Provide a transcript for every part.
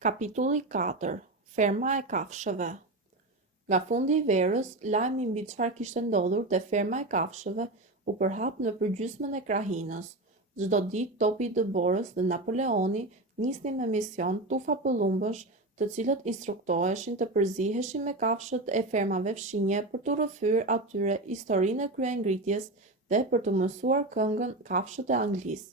Kapitulli 4. Ferma e kafshëve. Nga fundi i verës, lajmi mbi çfarë kishte ndodhur te ferma e kafshëve u përhap në përgjysmën e krahinës. Çdo ditë topi i dëborës dhe Napoleoni nisnin me mision tufa pëllumbësh, të cilët instruktoheshin të përziheshin me kafshët e fermave fshinje për t'u rrëfyer atyre historinë e kryengritjes dhe për të mësuar këngën kafshët e Anglisë.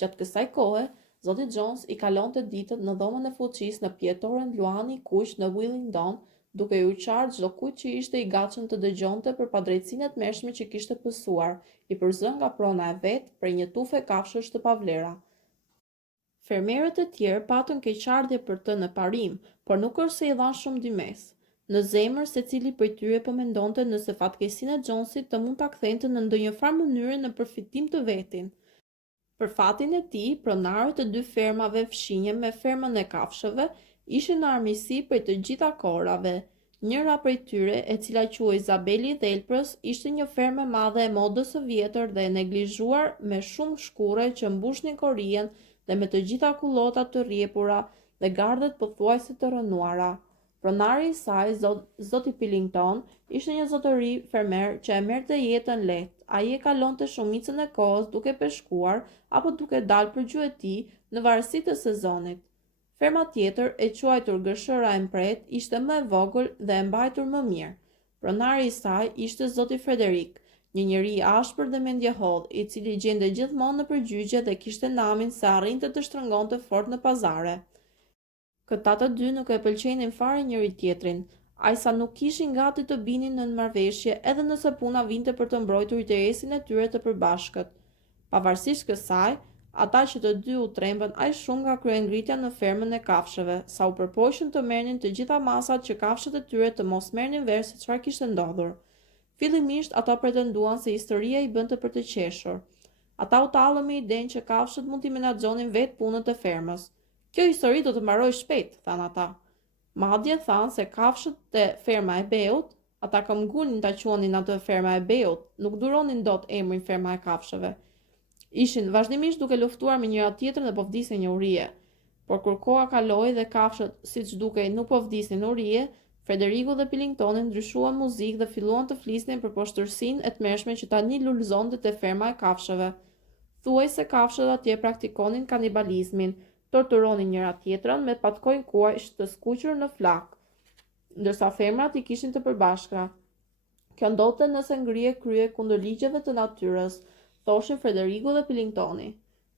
Gjatë kësaj kohe, Zoti Jones i kalonte ditët në dhomën e fuqisë në pjetoren Luani Kuq në Willingdon, duke u qartë çdo kujt që ishte i gatshëm të dëgjonte për padrejtësinë e tmerrshme që kishte pësuar, i përzë nga prona e vet prej një tufe kafshësh të pavlera. Fermerët e tjerë patën keqardhje për të në parim, por nuk është se i dhan shumë dymes. Në zemër secili prej tyre po mendonte nëse fatkeqësinë e Jonesit të mund ta kthente në ndonjë farë mënyre në përfitim të vetin. Për fatin e tij, pronarët e dy fermave fshinje me fermën e kafshëve ishin në armiqësi prej të gjitha kohrave. Njëra prej tyre, e cila quhej Izabeli Dhelprës, ishte një fermë e madhe e modës së vjetër dhe e neglizhuar me shumë shkure që mbushnin korrien dhe me të gjitha kullotat të rrjepura dhe gardhet pothuajse të rënuara. Pronari i saj, Zoti Pillington, ishte një zotëri fermer që e merrte jetën lehtë. Ai e kalonte shumicën e kohës duke peshkuar apo duke dalë për gjueti në varësi të sezonit. Ferma tjetër, e quajtur Gëshëra e Mpret, ishte më e vogël dhe e mbajtur më mirë. Pronari i saj ishte Zoti Frederik, një njeri i ashpër dhe mendjehodh, i cili gjende gjithmonë në përgjigje dhe kishte namin se arrinte të shtrëngonte fort në pazare. Këta të dy nuk e pëlqenin fare njëri tjetrin, ajsa nuk kishin gati të binin në marrëveshje edhe nëse puna vinte për të mbrojtur interesin e tyre të përbashkët. Pavarësisht kësaj, ata që të dy u trembën aq shumë nga kryengritja në fermën e kafshëve, sa u përpoqën të merrnin të gjitha masat që kafshët e tyre të mos merrnin vesh se çfarë kishte ndodhur. Fillimisht ata pretenduan se historia i bënte për të qeshur. Ata u tallën me idenë që kafshët mund t'i menaxhonin vetë punët e fermës. Kjo histori do të mbaroj shpejt, thanë ata. Madje thanë se kafshët e ferma e Beut, ata këmbgulin ta quanin atë ferma e Beut, nuk duronin dot emrin ferma e kafshëve. Ishin vazhdimisht duke luftuar me njëra tjetrën dhe po vdisin një urije. Por kur koha kaloi dhe kafshët, siç dukej, nuk po vdisin urije, Frederiku dhe Pillingtoni ndryshuan muzikë dhe filluan të flisnin për poshtërsinë e tmerrshme që tani lulëzonte te ferma e kafshëve. Thuajse kafshët atje praktikonin kanibalizmin, torturonin njëra tjetrën me patkojnë kuaj të skuqur në flak, ndërsa femrat i kishin të përbashkëta. Kjo ndodhte nëse ngrihej krye kundër ligjeve të natyrës, thoshin Frederiku dhe Pillingtoni.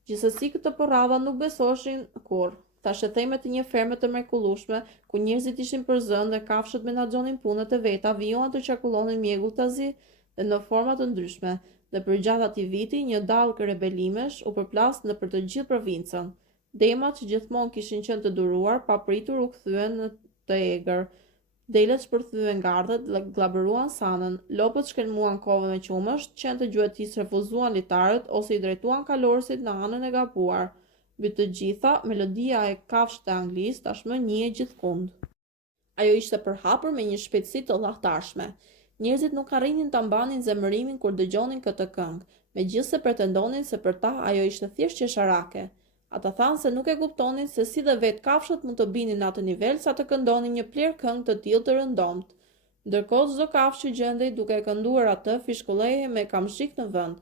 Gjithsesi këto porralla nuk besoheshin kurrë. Thashë themet e një ferme të mrekullueshme, ku njerëzit ishin përzënë dhe kafshët menaxhonin punët e veta, vijuan të qarkullonin mjegulltazi dhe në forma të ndryshme, dhe përgjatë atij viti një dallë rebelimesh u përplas nëpër të gjithë provincën. Demat që gjithmonë kishin qenë të duruar, papritur u kthyen në të egër. Delet shpërthyen gardhet dhe glabëruan sanën, lopët shkelmuan kovën me qumësht, qenë të gjuetisë refuzuan litarët ose i drejtuan kalorësit në anën e gabuar. Mbi të gjitha, melodia e kafshët e Anglisë tashmë njihej gjithkund. Ajo ishte përhapur me një shpejtësi të llahtarshme. Njerëzit nuk arrinin ta mbanin zemërimin kur dëgjonin këtë këngë, megjithse pretendonin se për ta ajo ishte thjesht qesharake. Ata thanë se nuk e kuptonin se si dhe vetë kafshët mund të binin në atë nivel sa të këndonin një plerë këngë të tillë të rëndomt. Ndërkohë çdo kafshë që gjendej duke kënduar atë fishkullehej me kamshik në vend,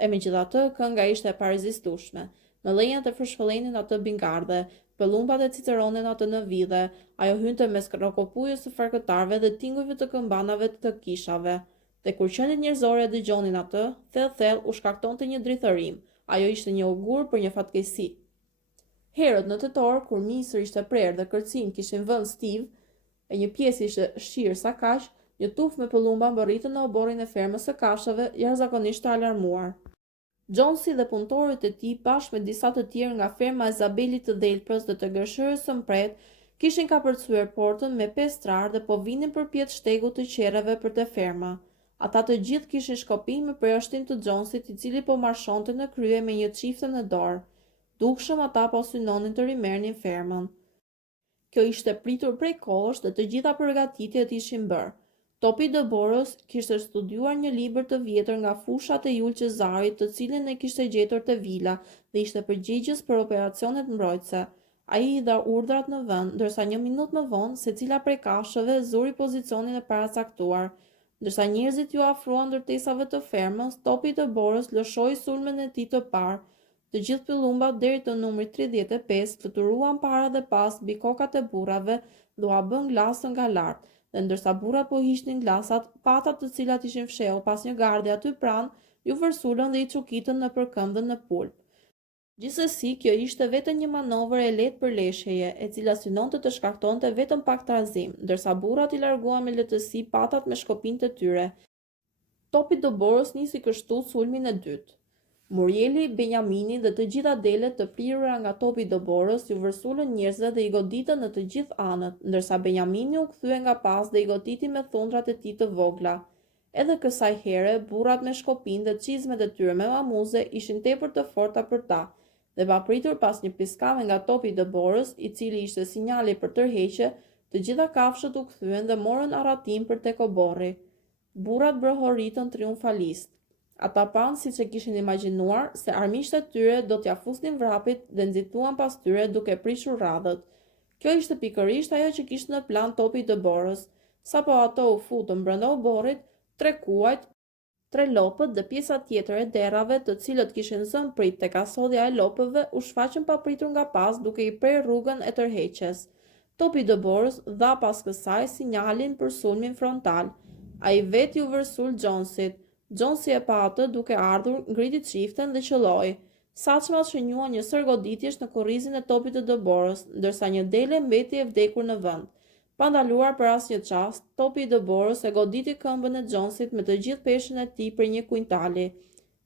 e megjithatë kënga ishte e parezistueshme. Mëllenjat e fërshfëllenin atë bingardhe, pëllumbat e ciceronin atë në vidhe, ajo hynte mes rokopujës së farkëtarëve dhe tingujve të këmbanave të kishave. Dhe kur qenit njerëzore dëgjonin atë, thellë u shkaktonte një drithërim. Ajo ishte një augur për një fatkeqësi. Herët në tetor, kur misër ishte prerë dhe kërcinë kishin vënë stiv, e një pjesë ishte shqirë sa kaq, një tufë me pëllumba mbërritën në oborrin e fermës së kafshëve, jashtëzakonisht të alarmuar. Jonesi dhe punëtorët e tij, bashkë me disa të tjerë nga ferma e Izabelit të Dhelprës dhe të Gëshërës së Mpret, kishin kapërcyer portën me 5 trarë dhe po vinin përpjet shtegut të qerreve për te ferma. Ata të gjithë kishin shkopim me përjashtim të Jonesit, i cili po marshonte në krye me një çifte në dorë. Dukshëm ata po synonin të rimerrnin fermën. Kjo ishte pritur prej kohësh dhe të gjitha përgatitjet ishin bërë. Topi i dëborës kishte studiuar një libër të vjetër nga fushat e Jul Cezarit, të cilin e kishte gjetur te vila dhe ishte përgjegjës për operacionet mbrojtëse. Ai I dha urdhrat në vend, ndërsa 1 minutë më vonë, secila prej kafshëve zuri pozicionin e paracaktuar. Ndërsa njerëzit ju afruan ndërtesave të fermës, topi të borës lëshoi sulmen e tij të parë. Të gjithë pyllumbat deri te numri 35 fluturuan para dhe pas mbi kokat e burrave dhe ua bën glasën nga lart. Dhe ndërsa burrat po hiqnin glasat, patat të cilat ishin fshehur pas një gardi aty pranë, ju vërsulën dhe I çukitën nëpër këmbën në pulp. Gjithsesi, kjo ishte vetëm një manovër e lehtë për leshjeje, e cila synonte të shkaktonte vetëm pak trazim, ndërsa burrat I larguan me lehtësi patat me shkopinë e tyre. Topi të borës nisi kështu sulmin e dytë. Murieli, Benjamini dhe të gjitha delet të prirura nga topi të borës ju vërsulën njerëzve dhe I goditën në të gjithë anët, ndërsa Benjamini u kthye nga pas dhe I goditi me thundrat e tij të vogla. Edhe kësaj here, burrat me shkopinë dhe çizmet e tyre me mamuze ishin tepër të forta për ta. Dhe papritur pas një piskave nga topi të borës, I cili ishte sinjali për tërheqje, të gjitha kafshët u kthyen dhe morën arratim për tek oborri. Burrat brohoritën triumfalisht. Ata panë siç e kishin imagjinuar se armiqtë e tyre do t'ia fusnin vrapit dhe nxituan pas tyre duke prishur radhët. Kjo ishte pikërisht ajo që kishte në plan topi të borës. Sapo ato u futën brenda oborrit, 3 kuajt, 3 lopët dhe pjesa tjetër e derrave të cilët kishin zënë prit tek asodhja e lopëve u shfaqën papritur nga pas duke I prerë rrugën e tërheqjes. Topi të borës dha pas kësaj sinjalin për sulmin frontal. Ai vetë ju vërsul Jonesit. Jonesi e pa atë duke ardhur, ngriti çiften dhe qelloi. Saçmat shënuan një sër goditjesh në korrizin e topit të dëborës, ndërsa një dele mbeti e vdekur në vend. Pa ndaluar për asnjë çast, topi I dëborës e goditi këmbën e Jonesit me të gjithë peshën e tij për 1 kuintali.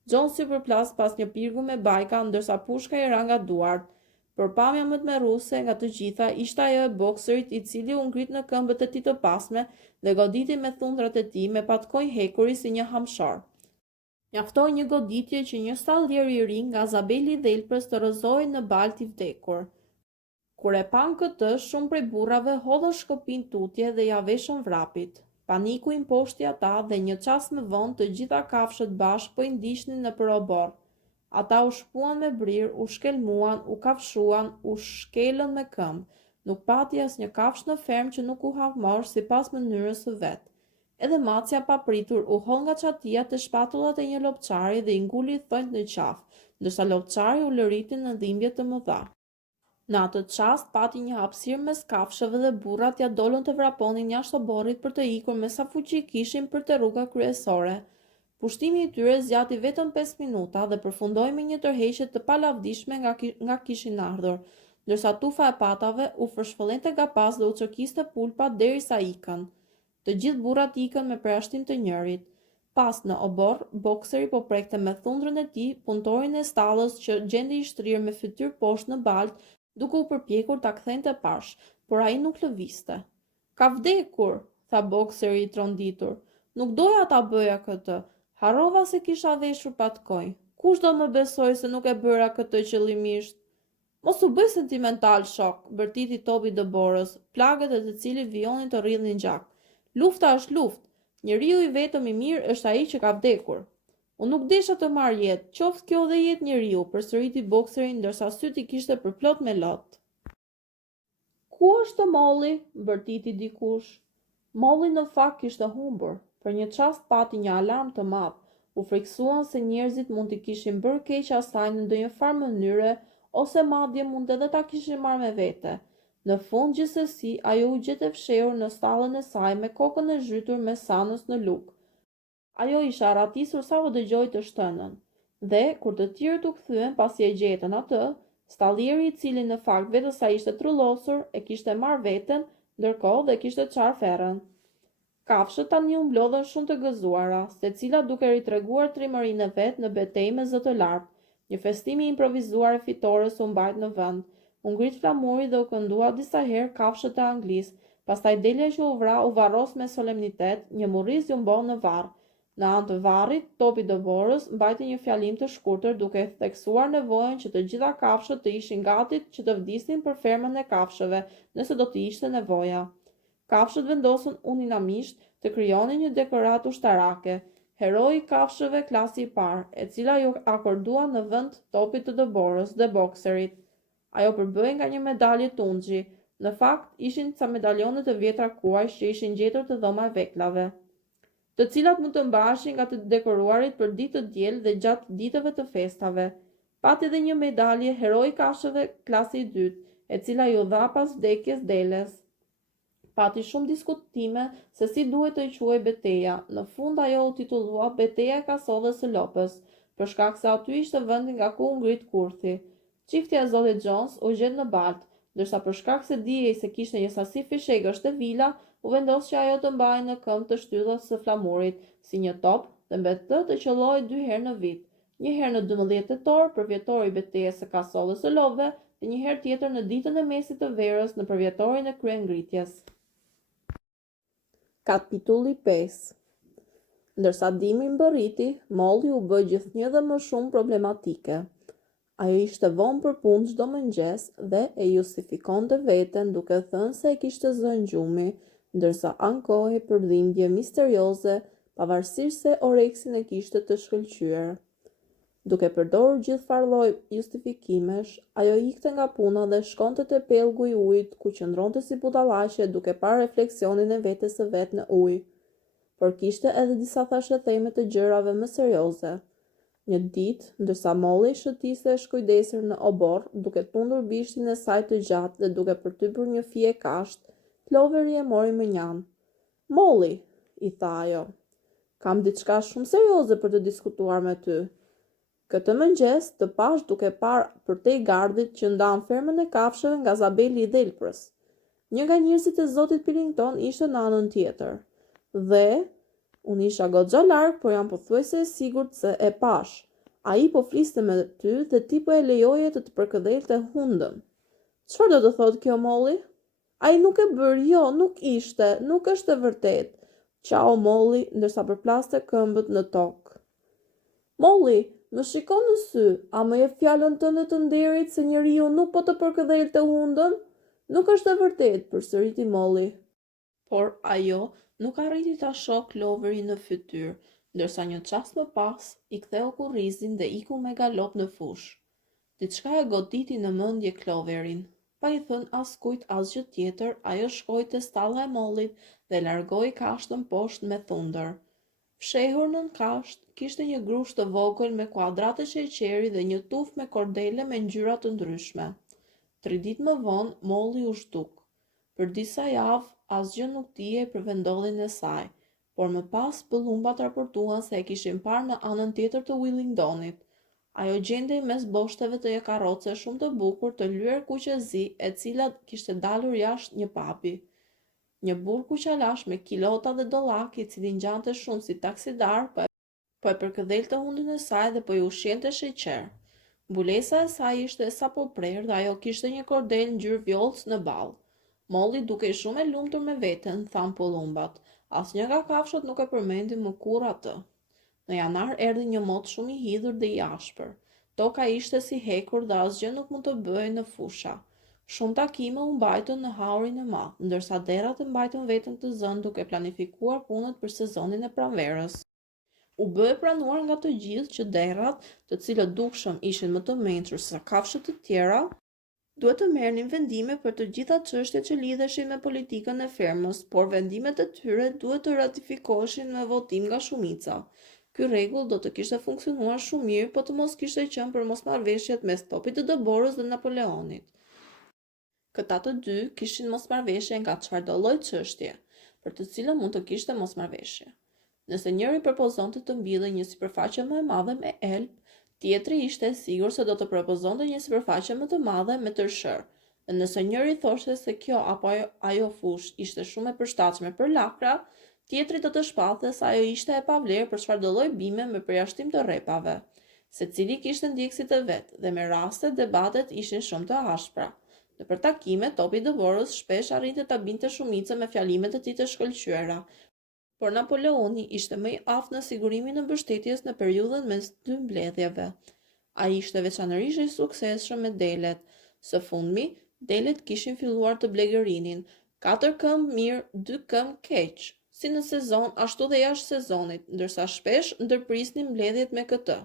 Jonesi përplas pas një pirgu me bajka, ndërsa pushka I ra nga duart. Përpamja më tmerruese nga të gjitha ishte ajo e bokserit I cili u ngrit në këmbët e tij të pasme dhe goditi me thundrat e tij me patkonj hekuri si një hamshar. Mjaftoi një goditje që një stallier I ri nga Zabeli I Dhelpës të rrëzohej në balt I vdekur. Kur e pan këtë, shumë prej burrave hodhën shkopin tutje dhe ja veshën vrapit. Paniku I mposhti ata dhe një çast më vonë të gjitha kafshët bashkë po I ndiqnin nëpër obor. Ata u shpuan me brir, u shkelmuan, u kafshuan, u shkelën me këmbë. Nuk pati asnjë kafshë në fermë që nuk u hakmor sipas mënyrës së vet. Edhe macja papritur u holl nga çatia te shpatullat e një lopçari dhe I nguli thonjt në qafë, ndërsa lopçari u lëriti në dhimbje të mëdha. Në atë çast pati një hapësirë mes kafshëve dhe burrat ja dolën të vraponin jashtë oborrit për të ikur me sa fuqi kishin për te rruga kryesore. Pushtimi I tyre zgjati vetëm 5 minuta dhe përfundoi me një tërheqje të palavdishme nga kishin ardhur, ndërsa tufa e patave u fërshfëllente nga pas dhe u çokiste pulpat derisa ikën. Të gjithë burrat ikën me përjashtim të njërit. Pas në obor, bokseri po prekte me thundrën e tij punëtorin e stallës që gjende I shtrirë me fytyrë poshtë në balt, duke u përpjekur ta kthente pash, por ai nuk lëvizte. "Ka vdekur," tha bokseri I tronditur. "Nuk doja ta bëja këtë. Harrova se kisha veshur patkonj. Kush do më besoj se nuk e bëra këtë qëllimisht?" "Mos u bëj sentimental, shok," bërtiti topi I dëborës, plagët e të cilit vijonin të rrjedhin gjak. "Lufta është luftë. Njeriu I vetëm I mirë është ai që ka vdekur." "Unë nuk desha të marr jetë, qoftë kjo dhe jetë njeriu," përsëriti bokseri ndërsa syt I kishte përplot me lot. "Ku është Molli?" bërtiti dikush. Molli në fakt kishte humbur. Për një çast pati një alarm të madh. U friksuan se njerëzit mund t'i kishin bërë keq asaj në ndonjë farë mënyre ose madje mund edhe ta kishin marrë me vete. Në fund gjithsesi, ajo u gjet e fshehur në stallën e saj me kokën e zhytur me sanës në lugë. Ajo ishte arratisur sapo dëgjoi të shtënën. Dhe kur të tjerët u kthyen pasi e gjetën atë, stallieri I cili në fakt vetë sa ishte trullosur e kishte marrë veten, ndërkohë dhe kishte çarë ferrën. Kafshët tani u mblodhen shumë të gëzuara, secila duke ritreguar trimërinë e vet në betejë me zë të lartë. Një festim I improvizuar e fitores u mbajt në vend. U ngrit flamuri dhe u këndua disa herë kafshët e Anglisë. Pastaj delja që u vra u varros me solemnitet, një murriz u mbo në varr. Në anë të varrit, topi dëborës mbajti një fjalim të shkurtër duke theksuar nevojën që të gjitha kafshët të ishin gati që të vdisnin për fermën e kafshëve, nëse do të ishte nevoja. Kafshët vendosën unanimisht të krijonin një dekoratë ushtarake, heroi I kafshëve klasi I parë, e cila ju akordua në vend topit të dëborës dhe bokserit. Ajo përbëhej nga një medalje tunxhi. Në fakt, ishin ca medaljonet të vjetra kuajsh që ishin gjetur të dhoma e veklave, të cilat mund të mbaheshin nga të dekoruarit për ditë të diel dhe gjatë ditëve të festave. Pati edhe një medalje heroi kafshëve klasi i dytë, e cila ju dha pas vdekjes Deles. Pati shumë diskutime se si duhet të quhej betejë. Në fund ajo u titullua Betejë e Kasollës së Lopës, për shkak se aty ishte vendi nga ku u ngrit kurthi. Çiftja e zotit Jones u gjet në baltë, ndërsa për shkak se dijej se kishte një sasi fishekësh të vila, u vendos që ajo të mbahej në këmbë të shtyllës së flamurit, si një top, dhe mbetë të qellohej 2 herë në vit. Një herë në 12 tetor për vjetorin e betejës së Kasollës së Lopëve dhe një herë tjetër në ditën e mesit të verës në përvjetorin e kryengritjes. Kapitulli 5. Ndërsa dimri mbërriti, Molly u bë gjithnjë dhe më shumë problematike. Ajo ishte vonë për punë çdo mëngjes dhe e justifikonte veten duke thënë se e kishte zënë gjumi, ndërsa ankohej për dhimbje misterioze, pavarësisht se oreksin e kishte të shkëlqyer. Duke përdorur gjithfarë lloj justifikimesh, ajo ikte nga puna dhe shkonte te pellgu i ujit, ku qëndronte si budallaqe duke parë refleksionin e vetes së vet në ujë. Por kishte edhe disa thashëtheme të gjërave më serioze. Një ditë, ndërsa Molly shëtiste e shkujdesur në oborr, duke tundur bishtin e saj të gjatë dhe duke përtypur një fije kashtë, Cloveri e mori mënjan. "Molly," i tha ajo, "kam diçka shumë serioze për të diskutuar me ty. Këtë mëngjes të pash duke parë përtej gardit që ndan fermën e kafshëve nga Zabeli i Dhelprës. Një nga njerëzit e zotit Pillington ishte në anën tjetër. Dhe unë isha goxha larg, por jam pothuajse e sigurt se e pash. Ai po fliste me ty dhe ti po e lejoje të të përkëdhelte hundën." "Çfarë do të thotë kjo, Molly?" "Ai nuk e bëri, jo, nuk është e vërtet." Qau Molly, ndërsa përplaste këmbët në tokë. "Molly, më shiko në sy, a më jep fjalën tënde të nderit se njeriu nuk po të përkëdhelte hundën?" "Nuk është e vërtet," përsëriti Molly. Por ajo nuk arriti ta shoh Cloverin në fytyrë, ndërsa një çast më pas i ktheu kurrizin dhe iku me galop në fushë. Diçka e goditi në mendje Cloverin. Pa i thënë askujt asgjë tjetër, ajo shkoi te stalla e Mollit dhe largoi kashtën poshtë me thundër. Fshehur nën kashtë, kishte një grush të vogël me kuadrate sheqeri dhe një tufë me kordele me ngjyra të ndryshme. 3 ditë më vonë, Molly u zhduk. Për disa javë, asgjë nuk dihej për vendodhjen e saj, por më pas pëllumbat raportuan se e kishin parë në anën tjetër të Willingdonit. Ajo gjendej mes boshteve të një karroce shumë të bukur të lyer kuqezi, e cila kishte dalur jashtë një papi. Një burr kuqalash me kilota dhe dollak, i cili ngjante shumë si taksidar, po e përkëdhelte hundën e saj dhe po i ushqente sheqer. Mbulesa e saj ishte sapo prerë dhe ajo kishte një kordel ngjyrë vjollc në ball. Molly dukej shumë e lumtur me veten, than pëllumbat. Asnjë nga kafshët nuk e përmendi më kurrë atë. Në janar erdhi një mot shumë i hidhur dhe i ashpër. Toka ishte si hekur dhe asgjë nuk mund të bëhej në fusha. Shumë takime u mbajtën në haurin e madh, ndërsa derrat e mbajtën veten të zënë duke planifikuar punët për sezonin e pranverës. U bë e pranuar nga të gjithë që derrat, të cilët dukshëm ishin më të mençur se kafshët e tjera, duhet të merrnin vendime për të gjitha çështjet që lidheshin me politikën e fermës, por vendimet e tyre duhet të ratifikoheshin me votim nga shumica. Ky rregull do të kishte funksionuar shumë mirë, po të mos kishte qenë për mosmarrëveshjet mes Topit të Dëborës dhe Napoleonit. Këta të dy kishin mosmarrëveshje nga çfarëdo lloj çështje, për të cilën mund të kishte mosmarrëveshje. Nëse njëri propozonte të mbillej një sipërfaqe më e madhe me elb, tjetri ishte e sigurt se do të propozonte një sipërfaqe më të madhe me tërshër. Dhe nëse njëri thoshte se kjo apo ajo fushë ishte shumë e përshtatshme për lakra, tjetri do të shpallte se ajo ishte e pavlerë për çfarëdo lloj bime me përjashtim të rrepave. Secili kishte ndjekësit e vet dhe me raste debatet ishin shumë të ashpra. Nëpër takime, Topi i Dëborës shpesh arrinte ta binte shumicën me fjalimet e tij të shkëlqyera, por Napoleoni ishte më i aftë në sigurimin e mbështetjes në periudhën mes dy mbledhjeve. Ai ishte veçanërisht i suksesshëm me delet. Së fundmi, delet kishin filluar të blegërinin, 4 këmbë mirë, 2 këmbë keq, si në sezon ashtu dhe jashtë sezonit, ndërsa shpesh ndërprisnin mbledhjet me këtë.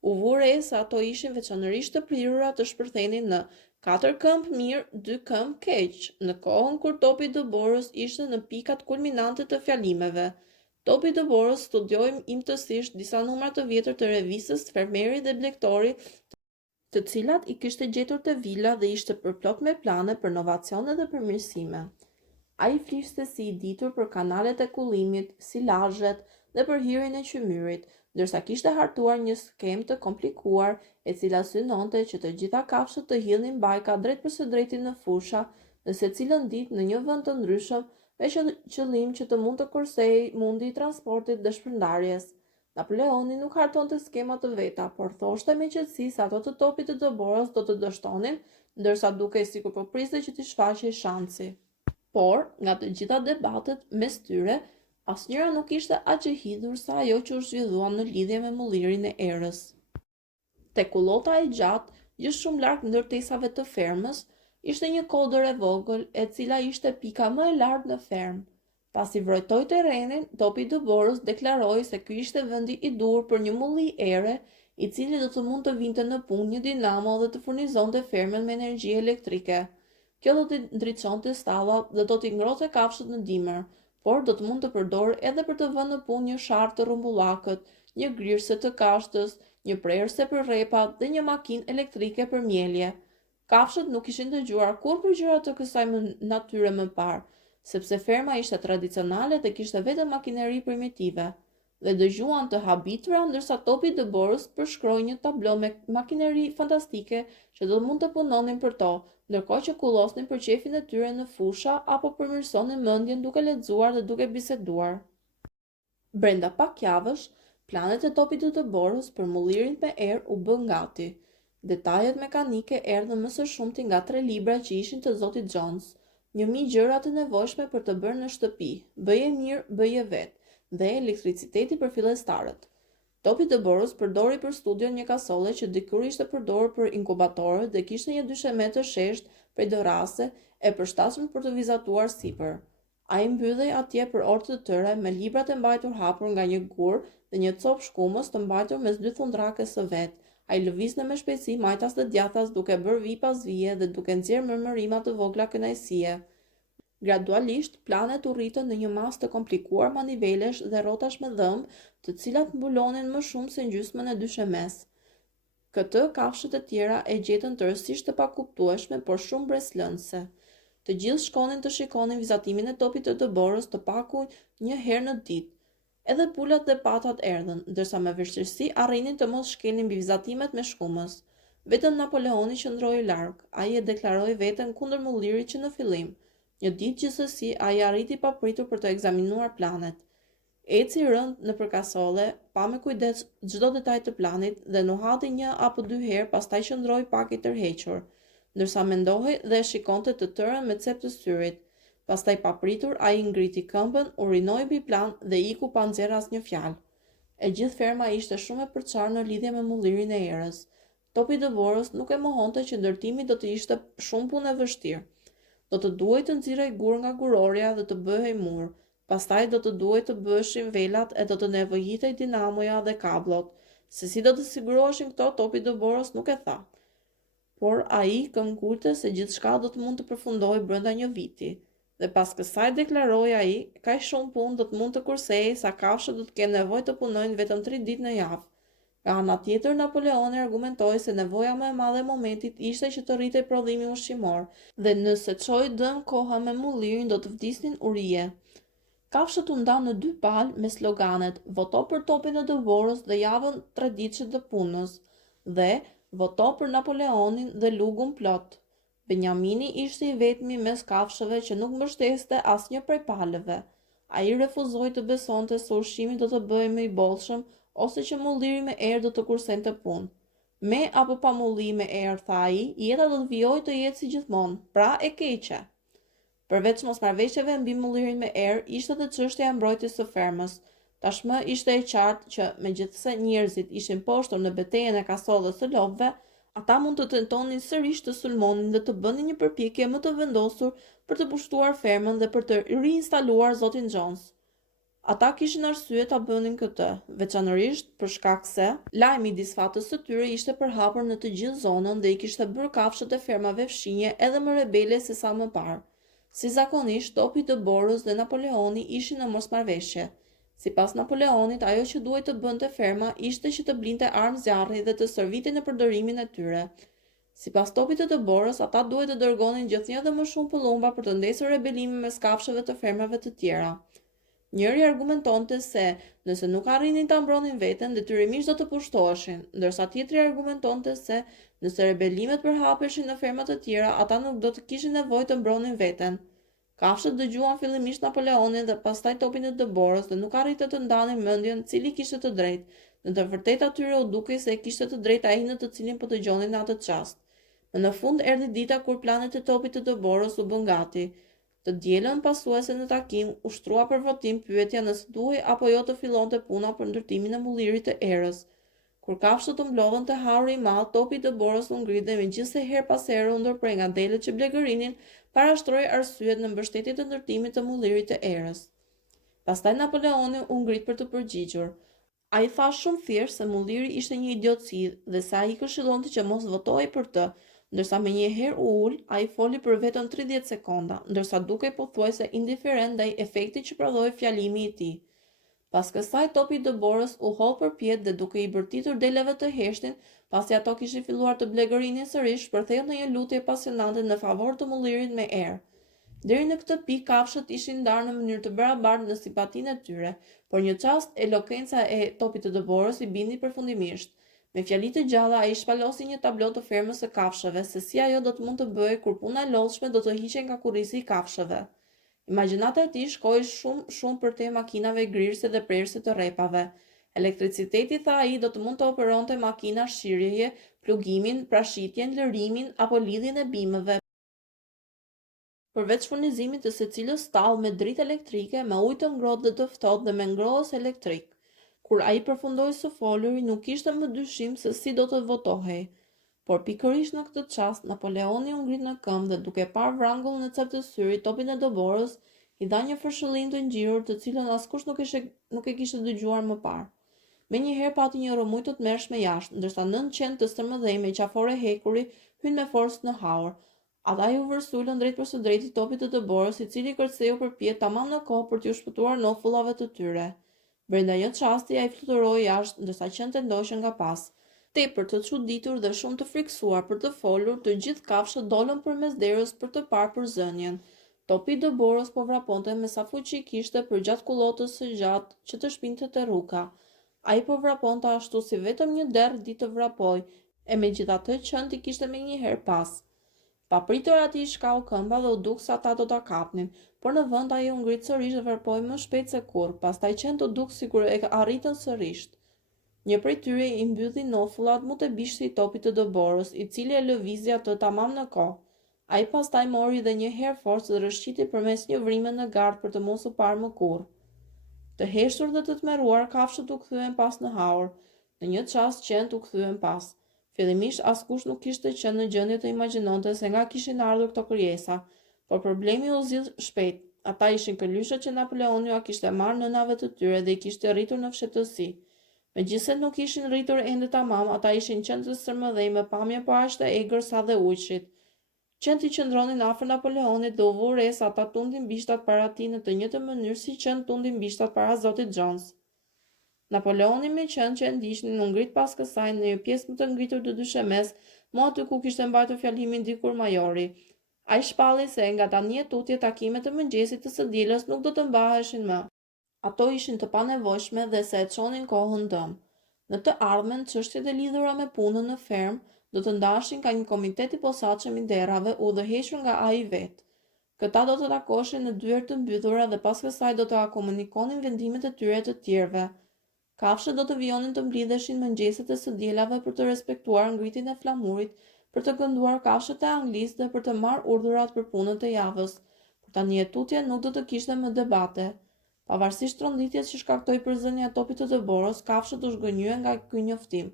U vure se ato ishin veçanërisht të prirura të shpërthenin në 4 këmbë mirë, 2 këmbë keq, në kohën kur topi dëborës ishte në pikat kulminante të fjalimeve. Topi dëborës studioi imtësisht disa numra të vjetër të revistës Fermeri dhe Blegtori, të cilat i kishte gjetur te vila dhe ishte përplot me plane për novacione dhe përmirësime. Ai fliste si i ditur për kanalet e kullimit, silazhet dhe për hirin e qymyrit, ndërsa kishte hartuar një skemë të komplikuar e cila synonte që të gjitha kafshët të hidhnin bajka drejt për së drejti në fusha, në secilën ditë në një vend të ndryshëm, me qëllim që të mund të kursejë mundi i transportit dhe shpërndarjes. Napoleoni nuk hartonte skema të veta, por thoshte me qetësi se ato të topit të dëborës do të dështonin, ndërsa dukej sikur po priste që t'i shfaqej shansi. Por, nga të gjitha debatet mes tyre, asnjëra nuk ishte aq e hidhur sa ajo që u zhvillua në lidhje me mullirin e erës. Te kullota e gjatë, gjithë shumë larg ndërtesave të fermës, ishte një kodër e vogël, e cila ishte pika më e lartë në fermë. Pasi vrojtoi terrenin, topi i dëborës deklaroi se ky ishte vendi i duhur për një mulli ere, i cili do të mund të vinte në punë një dinamo dhe të furnizonte fermën me energji elektrike. Kjo do të ndriçonte stallat dhe do t'i ngrohte kafshët në dimër, por do të mund të përdorë edhe për të vënë në punë një shark të rrumbullakët, një grirse të kashtës, një prerëse për rrepat dhe një makinë elektrike për mjelje. Kafshët nuk kishin dëgjuar kurrë për gjëra të kësaj natyre më parë, sepse ferma ishte tradicionale dhe kishte vetëm makineri primitive, dhe dëgjuan të habitura ndërsa topi i dëborës përshkroi një tablo me makineri fantastike që do mund të punonin për to, ndërkohë që kullosnin për qefin e tyre në fusha apo përmirësonin mendjen duke lexuar dhe duke biseduar. Brenda pak javësh, planet e topit të dëborës për mullirin me erë u bën gati. Detajet mekanike erdhën më së shumti nga 3 libra që ishin të zotit Jones, 1000 gjëra të nevojshme për të bërë në shtëpi, bëje mirë, bëje vetë, dhe elektriciteti për fillestarët. Topi i dëborës përdori për studion një kasole që dikur ishte përdorur për inkubatorë dhe kishte një dysheme të sheshtë prej dorase e përshtatshme për të vizatuar sipër. Ai mbyllej atje për orë të tëre me librat e mbajtur hapur nga një gur dhe një copë shkumës të mbajtur mes 2 thundrakës së vet. Ai lëvizte me shpejtësi majtas dhe djathtas duke bërë vi pas vije dhe duke nxjerrë mërmërima të vogla kënaqësie. Gradualisht, planet u rritën në një masë të komplikuar manivelesh dhe rrotash me dhëmb, të cilat mbulonin më shumë se gjysmën e dyshemes. Këtë kafshët e tjera e gjetën tërësisht të pakuptueshme, por shumë breslënëse. Të gjithë shkonin të shikonin vizatimin e topit të dëborës të paku një herë në ditë. Edhe pulat dhe patat erdhën, ndërsa me vështirësi arrinin të mos shkelnin mbi vizatimet me shkumës. Vetëm Napoleoni qëndroi larg, ai e deklaroi veten kundër mullirit që në fillim. Një ditë gjithsesi ai arriti papritur për të ekzaminuar planet. Eci rënd nëpër kasole, pa me kujdes çdo detaj të planit dhe nuhati 1 apo 2 herë, pastaj qëndroi pak i tërhequr, ndërsa mendohej dhe e shikonte të tërën me cep të syrit. Pastaj papritur ai ngriti këmbën, urinoi mbi plan dhe iku pa nxjerrë asnjë fjalë. E gjithë ferma ishte shumë e përçarë në lidhje me mullirin e erës. Topi i dëborës nuk e mohonte që ndërtimi do të ishte shumë punë e vështirë. Do të duhej të nxirrej gur nga gurorja dhe të bëhej mur. Pastaj do të duhej të bëheshin velat e do të nevojitej dinamoja dhe kablot. Se si do të siguroheshin këto, topi i dëborës nuk e tha. Por ai këmbgulte se gjithçka do të mund të përfundojë brenda një viti. Dhe pas kësaj deklaroi ai, kaq shumë punë do të mund të kursejë sa kafshët do të kenë nevojë të punojnë vetëm 3 ditë në javë. Nga ana tjetër, Napoleoni argumentoi se nevoja më e madhe e momentit ishte që të rritej prodhimi ushqimor, dhe nëse çoi dëm koha me mullirin do të vdisnin urije. Kafshët u ndanë në 2 palë me sloganet "Voto për topin e dëborës dhe javën traditshme të punës" dhe "Voto për Napoleonin dhe lugun plot". Benjamini ishte i vetmi mes kafshëve që nuk mbështeste asnjë prej palëve. Ai refuzoi të besonte se ushqimi do të bëhej më i bollshëm ose që mulliri me erë do të kursente punë. Me apo pa mulli me erë, tha ai, jeta do të vijojë të jetë si gjithmonë, pra e keqe. Përveç mosmarrëveshjeve mbi mullirin me erë, ishte edhe çështja e mbrojtjes së fermës. Tashmë ishte e qartë që megjithëse njerëzit ishin poshtur në betejën e kasollës së lopëve, ata mund të tentonin sërish të sulmonin dhe të bënin një përpjekje më të vendosur për të pushtuar fermën dhe për të riinstaluar zotin Jones. Ata kishin arsye ta bënin këtë, veçanërisht për shkak se lajmi i disfatës së tyre ishte përhapur në të gjithë zonën dhe i kishte bërë kafshët e fermave fshinje edhe më rebele se sa më parë. Si zakonisht, topi të Borës dhe Napoleoni ishin në mosmarrveshje. Sipas Napoleonit, ajo që duhej të bënte ferma ishte që të blinte armë zjarri dhe të stërvitej në përdorimin e tyre. Sipas topit të Borës, ata duhej të dërgonin gjithnjë dhe më shumë pëllumba për të ndesur rebelimin mes kafshëve të fermave të tjera. Njëri argumentonte se nëse nuk arrinin ta mbronin veten, detyrimisht do të pushtoheshin, ndërsa tjetri argumentonte se nëse rebelimet përhapeshin në ferma të tjera, ata nuk do të kishin nevojë të mbronin veten. Kafshët dëgjuan fillimisht Napoleonin dhe pastaj topin e Dëborës dhe nuk arritën të ndanin mendjen cili kishte të drejtë. Në të vërtetë atyre u dukej se kishte të drejtë ai në të cilin po dëgjonin në atë çast. Në fund erdhi dita kur planet e topit të Dëborës u bën gati. Të dielën pasuese në takim ushtrua për votim pyetja nëse duhej apo jo të fillonte puna për ndërtimin e mullirit të erës. Kur kafshët u mblodhën te hauri i madh, topi i Dëborës u ngrit dhe megjithëse her pas here u ndërprej nga delet që blegërinin, parashtroi arsyet në mbështetje të ndërtimit të mullirit të erës. Pastaj Napoleoni u ngrit për të përgjigjur. Ai tha shumë thjesht se mulliri ishte një idiotësi dhe se ai këshillonte që mos votohej për të. Ndërsa me një herë u ul, ai foli për vetëm 30 sekonda, ndërsa dukej pothuajse indiferent ndaj efektit që prodhoi fjalimi i tij. Pas kësaj topi i Dëborës u holl përpjet dhe duke i bërtitur deleve të heshtin, pasi ato kishin filluar të blegërinin sërish, shpërtheu në një lutje pasionante në favor të mullirit me erë. Deri në këtë pikë kafshët ishin ndarë në mënyrë të barabartë në simpatinë e tyre, por një çast elokenca e topit të Dëborës i bindi përfundimisht. Me fjali të gjalla ai shpalosi një tablo të fermës së kafshëve se si ajo do të mund të bëhej kur puna e lodhshme do të hiqej nga kurrizi i kafshëve. Imagjinata e tij shkoi shumë për te makinave grirëse dhe prerëse të rrepave. Elektriciteti, tha ai, do të mund të operonte makina shirjeje, plugimin, prashitjen, lërimin apo lidhjen e bimëve. Përveç furnizimit të secilës stallë me dritë elektrike, me ujë të ngrohtë dhe të ftohtë dhe me ngrohës elektrik. Kur ai përfundoi së foluri, nuk kishte më dyshim se si do të votohej. Por pikërisht në këtë çast, Napoleoni u ngrit në këmbë dhe duke parë vrangullin e cep të syrit, topin e Dëborës, i dha një fërshëllim të ngjirur, të cilën askush nuk e kishte dëgjuar më parë. Menjëherë pati një rrëmuj të tmerrshme jashtë, ndërsa 900 të stërmëdhej me qafore hekuri hyn me forcë në haur. Ata ju vërsulën drejt për së drejti topit të Dëborës, i cili kërceu përpjet tamam në kohë për t'u shpëtuar nofullave të tyre. Brenda një çasti ai fluturoi jashtë, ndërsa qentë ndoqën nga pas. Tepër të çuditur dhe shumë të friksuar për të folur, të gjithë kafshët dolën përmes derës për të parë përzënjen. Topi i Dëborës po vraponte me sa fuqi kishte përgjatë kullotës së gjatë që të shpinte te rruka. Ai po vraponte ashtu si vetëm një derr ditë të vrapoj, e megjithatë qentë i kishte menjëherë pas. Papritur atij shkau këmba dhe u duk se ata do ta kapnin, por në vend ai u ngrit sërish dhe vrapoi më shpejt se kurrë, pastaj qentë u duk sikur e arritën sërish. Një prej tyre i mbylli nofullat mu te bishti i topit të Dëborës, i cili e lëvizja atë tamam në kohë. Ai pastaj mori dhe një herë forcë dhe rëshqiti përmes një vrime në gardh për të mos u parë më kurrë. Të heshtur dhe të tmerruar, kafshët u kthyen pas në haur. Në një çast qentë u kthyen pas. Fillimisht askush nuk kishte qenë në gjendje të imagjinonte se nga kishin ardhur këto krijesa, por problemi u zgjidh shpejt. Ata ishin këlyshët që Napoleoni ja kishte marrë nënave të tyre dhe i kishte rritur në fshehtësi. Megjithëse nuk ishin rritur ende tamam, ata ishin qenë të stërmëdhej me pamje po aq të egër sa dhe ujqit. Qentë i qëndronin afër Napoleonit dhe u vures ata tundin bishtat para tij në të njëjtën mënyrë si qenë tundin bishtat para Zotit Jones. Napoleoni me qenë që e ndiqnin u ngrit pas kësaj në një pjesë më të ngritur të dyshemes, mo aty ku kishte mbajtur fjalimin dikur majori. Ai shpalli se nga tani e tutje takimet e mëngjesit të së dielës nuk do të mbaheshin më. Ato ishin të panevojshme dhe se e çonin kohën dëm. Në të ardhmen, çështjet e lidhura me punën në fermë do të ndaheshin ka një komitet i posaçëm i derrave udhëhequr nga ai vet. Këta do të takoshin në dyert të mbyllura dhe pas kësaj do të komunikonin vendimet e tyre të tjerëve. Kafshët do të vijonin të mblidheshin mëngjeset e së dielave për të respektuar ngritjen e flamurit, për të kënduar kafshët e anglisë dhe për të marrë urdhërat për punën e javës. Por tani e tutje nuk do të kishte më debate. Pavarësisht tronditjes që shkaktoi përzënia e topit të Dëborës, kafshët u zgënjyen nga ky njoftim.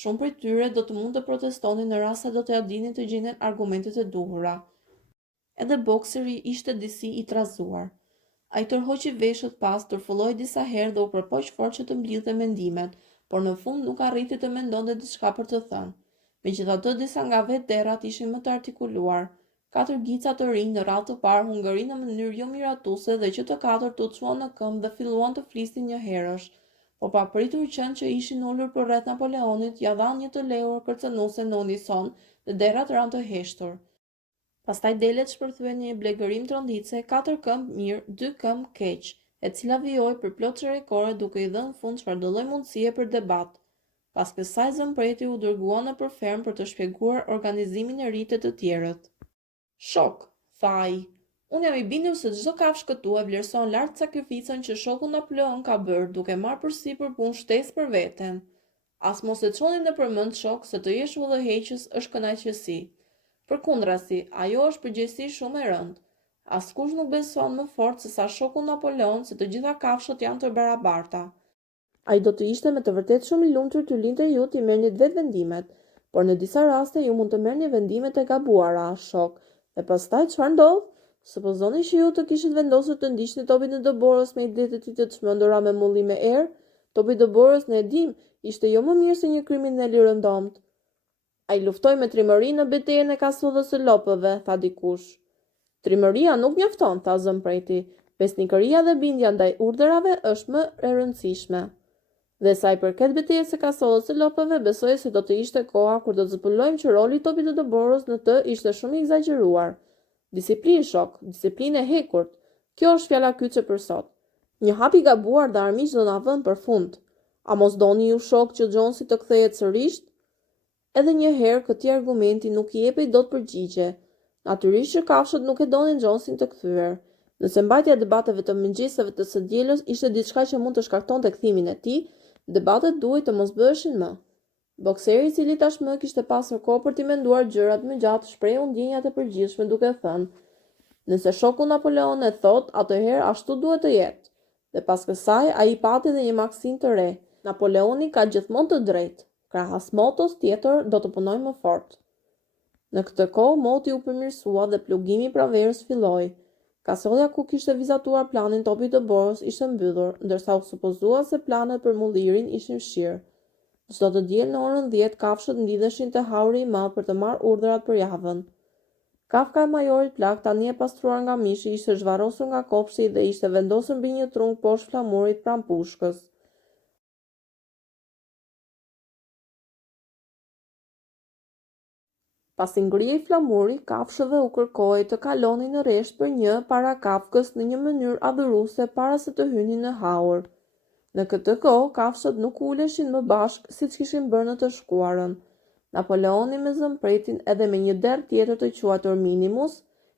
Shumë prej tyre do të mund të protestonin në rast se do të ja dinin të gjenden argumentet e duhura. Edhe bokseri ishte disi i trazuar. Ai tërhoqi veshët pas, tërfulloi disa herë dhe u përpoq fort që të mblidhte mendimet, por në fund nuk arriti të mendonte diçka për të thënë. Megjithatë, disa nga vetë derrat ishin më të artikuluar. 4 gica të rinj në radhë të parë hungërin në mënyrë jo miratuese dhe që të katërt u çuan në këmbë dhe filluan të flisnin një herësh. Po papritur qenë që ishin ulur përreth Napoleonit, ja dhanë një të lehur kërcënuese në unison dhe derrat ranë të heshtur. Pastaj delet shpërthyen një blegërim tronditse, 4 këmbë mirë, 2 këmbë keq, e cila vijoi për plot çerekore duke i dhënë fund çfarëdo lloj mundësie për debat. Pas kësaj zëmpreti u dërgua nëpër fermë për të shpjeguar organizimin e ri të të tjerët. Shok, tha ai, unë jam i bindur se çdo kafshë këtu e vlerëson lart sakrificën që shoku Napoleon ka bërë duke marrë përsipër punë shtesë për veten. As mos e çoni në përmend shok se të jesh udhëheqës është kënaqësi. Përkundrazi, ajo është përgjegjësi shumë e rëndë. Askush nuk beson më fort se sa shoku Napoleon se të gjitha kafshët janë të barabarta. Ai do të ishte me të vërtetë shumë i lumtur të lindte ju të merrnit vetë vendimet, por në disa raste ju mund të merrni vendimet e gabuara, shok. Dhe pastaj çfarë ndodh? Supozoni që ju të kishit vendosur të ndiqni topin e Doborës me idetë të tij të çmendura me mullim e erë, topi i Doborës ne e dim, ishte jo më mirë se një kriminal i rëndomt. Ai luftoi me trimëri në betejën e kasullës së lopëve, tha dikush. Trimëria nuk mjafton, tha zëmpreti. Besnikëria dhe bindja ndaj urdhërave është më e rëndësishme. Dhe sa i përket betejës së kasullës së lopëve, besoj se do të ishte koha kur do të zbulojmë që roli i topit të Doborës në të ishte shumë i egzageruar. Disiplinë, shok, disiplinë e hekurt. Kjo është fjala kyçe për sot. Një hap i gabuar dhe armiq do na vënë përfund. A mos doni ju, shok, që Jonesi të kthehet sërish? Edhe një herë këtij argumenti nuk i jepej dot përgjigje. Natyrisht që kafshët nuk e donin Jonesin të kthyer. Nëse mbajtja e debateve të mëngjeseve të së dielës ishte diçka që mund të shkaktonte kthimin e tij, debatet duhej të mos bëheshin më. Bokseri i cili tashmë kishte pasur kohë për të menduar gjërat më gjatë, shprehu ndjenjat e përgjithshme duke thënë: "Nëse shoku Napoleon e thot, atëherë ashtu duhet të jetë." Dhe pas kësaj ai pati edhe një maksim të re: Napoleoni ka gjithmonë të drejtë. Krahas motos tjetër do të punoj më fort. Në këtë kohë moti u përmirësua dhe plugimi pra verës filloi. Kasolla ku kishte vizatuar planin topi të Borës ishte mbyllur, ndërsa u supozua se planet për mullirin ishin fshirë. Çdo të diel në orën 10 kafshët mblidheshin te hauri i madh për të marrë urdhrat për javën. Kafka e majorit plak, tani e pastruar nga mishi, ishte zhvarrosur nga kopshti dhe ishte vendosur mbi një trung poshtë flamurit pranë pushkës. Pasi ngrihej flamuri, kafshëve u kërkoi të kalonin në rresht për një para kafkës në një mënyrë adhuruese para se të hynin në haur. Në këtë kohë, kafshët nuk uleshin më bashkë siç kishin bërë në të shkuarën. Napoleoni me zëmpretin edhe me një derë tjetër të quajtur Minimus,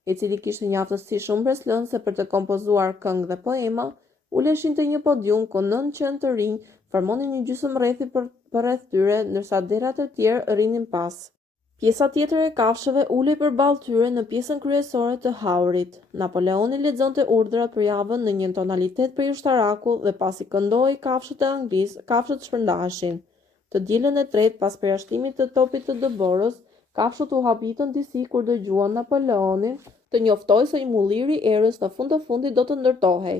i cili kishte një aftësi shumë breslënse për të kompozuar këngë dhe poema, uleshin te një podium ku 9 qenë të rinj formonin një gjysmërrethi për rreth tyre, ndërsa derrat e tjerë rrinin pas. Pjesa tjetër e kafshëve ulej përballë tyre në pjesën kryesore të haurit. Napoleoni lexonte urdhrat për javën në një tonalitet për ushtaraku dhe pasi këndoi kafshët e Anglisë, kafshët shpërndaheshin. Të dielën e tretë pas përjashtimit të topit të Dëborës, kafshët u habitën disi kur dëgjuan Napoleonin të njoftoi se i mulliri erës në fund të fundit do të ndërtohej.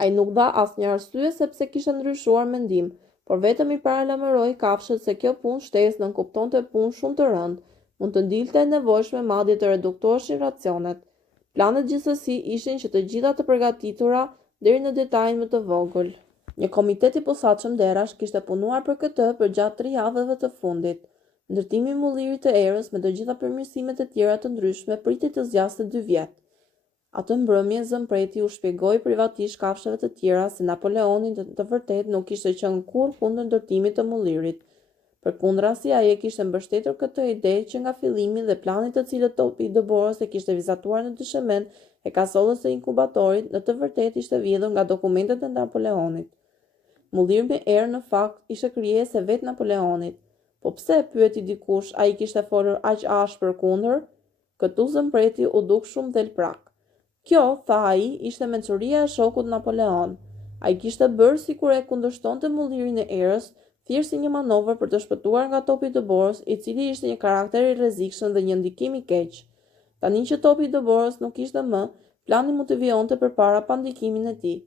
Ai nuk dha asnjë arsye sepse kishte ndryshuar mendim, por vetëm i paralajmëroi kafshët se kjo punë shtesë nënkuptonte punë shumë të rëndë. Mund të ndilte e nevojshme madje të reduktoheshin racionet. Planet gjithsesi ishin që të gjitha të përgatitura deri në detajin më të vogël. Një komitet i posaçëm derash kishte punuar për këtë për gjatë 3 javëve të fundit. Ndërtimi i mullirit të erës me të gjitha përmirësimet e tjera të ndryshme priti të zgjaste 2 vjet. Atë mbrëmje zëmpreti u shpjegoi privatisht kafshëve të tjera se Napoleoni të vërtetë nuk kishte qenë kurrë kundër ndërtimit të mullirit. Përkundrazi, ai e kishte mbështetur këtë ide që nga fillimi dhe plani të cilët topi i Dëborës e kishte vizatuar në dyshemend e kasollës së inkubatorit në të vërtetë ishte vjedhur nga dokumentet e Napoleonit. Mulliri me erë në fakt ishte krijesë e vet Napoleonit. Po pse, pyeti dikush, ai kishte folur aq ashpër kundër? Këtu zëmpreti u duk shumë dhelprak. Kjo, tha ai, ishte mençuria e shokut Napoleon. Ai kishte bërë sikur e kundërshtonte mullirin e erës, thjesht si një manovër për të shpëtuar nga topi i Dëborës, i cili ishte një karakter i rrezikshëm dhe një ndikim i keq. Tani që topi i Dëborës nuk ishte më, Plani mund të vijonte përpara pa ndikimin e tij.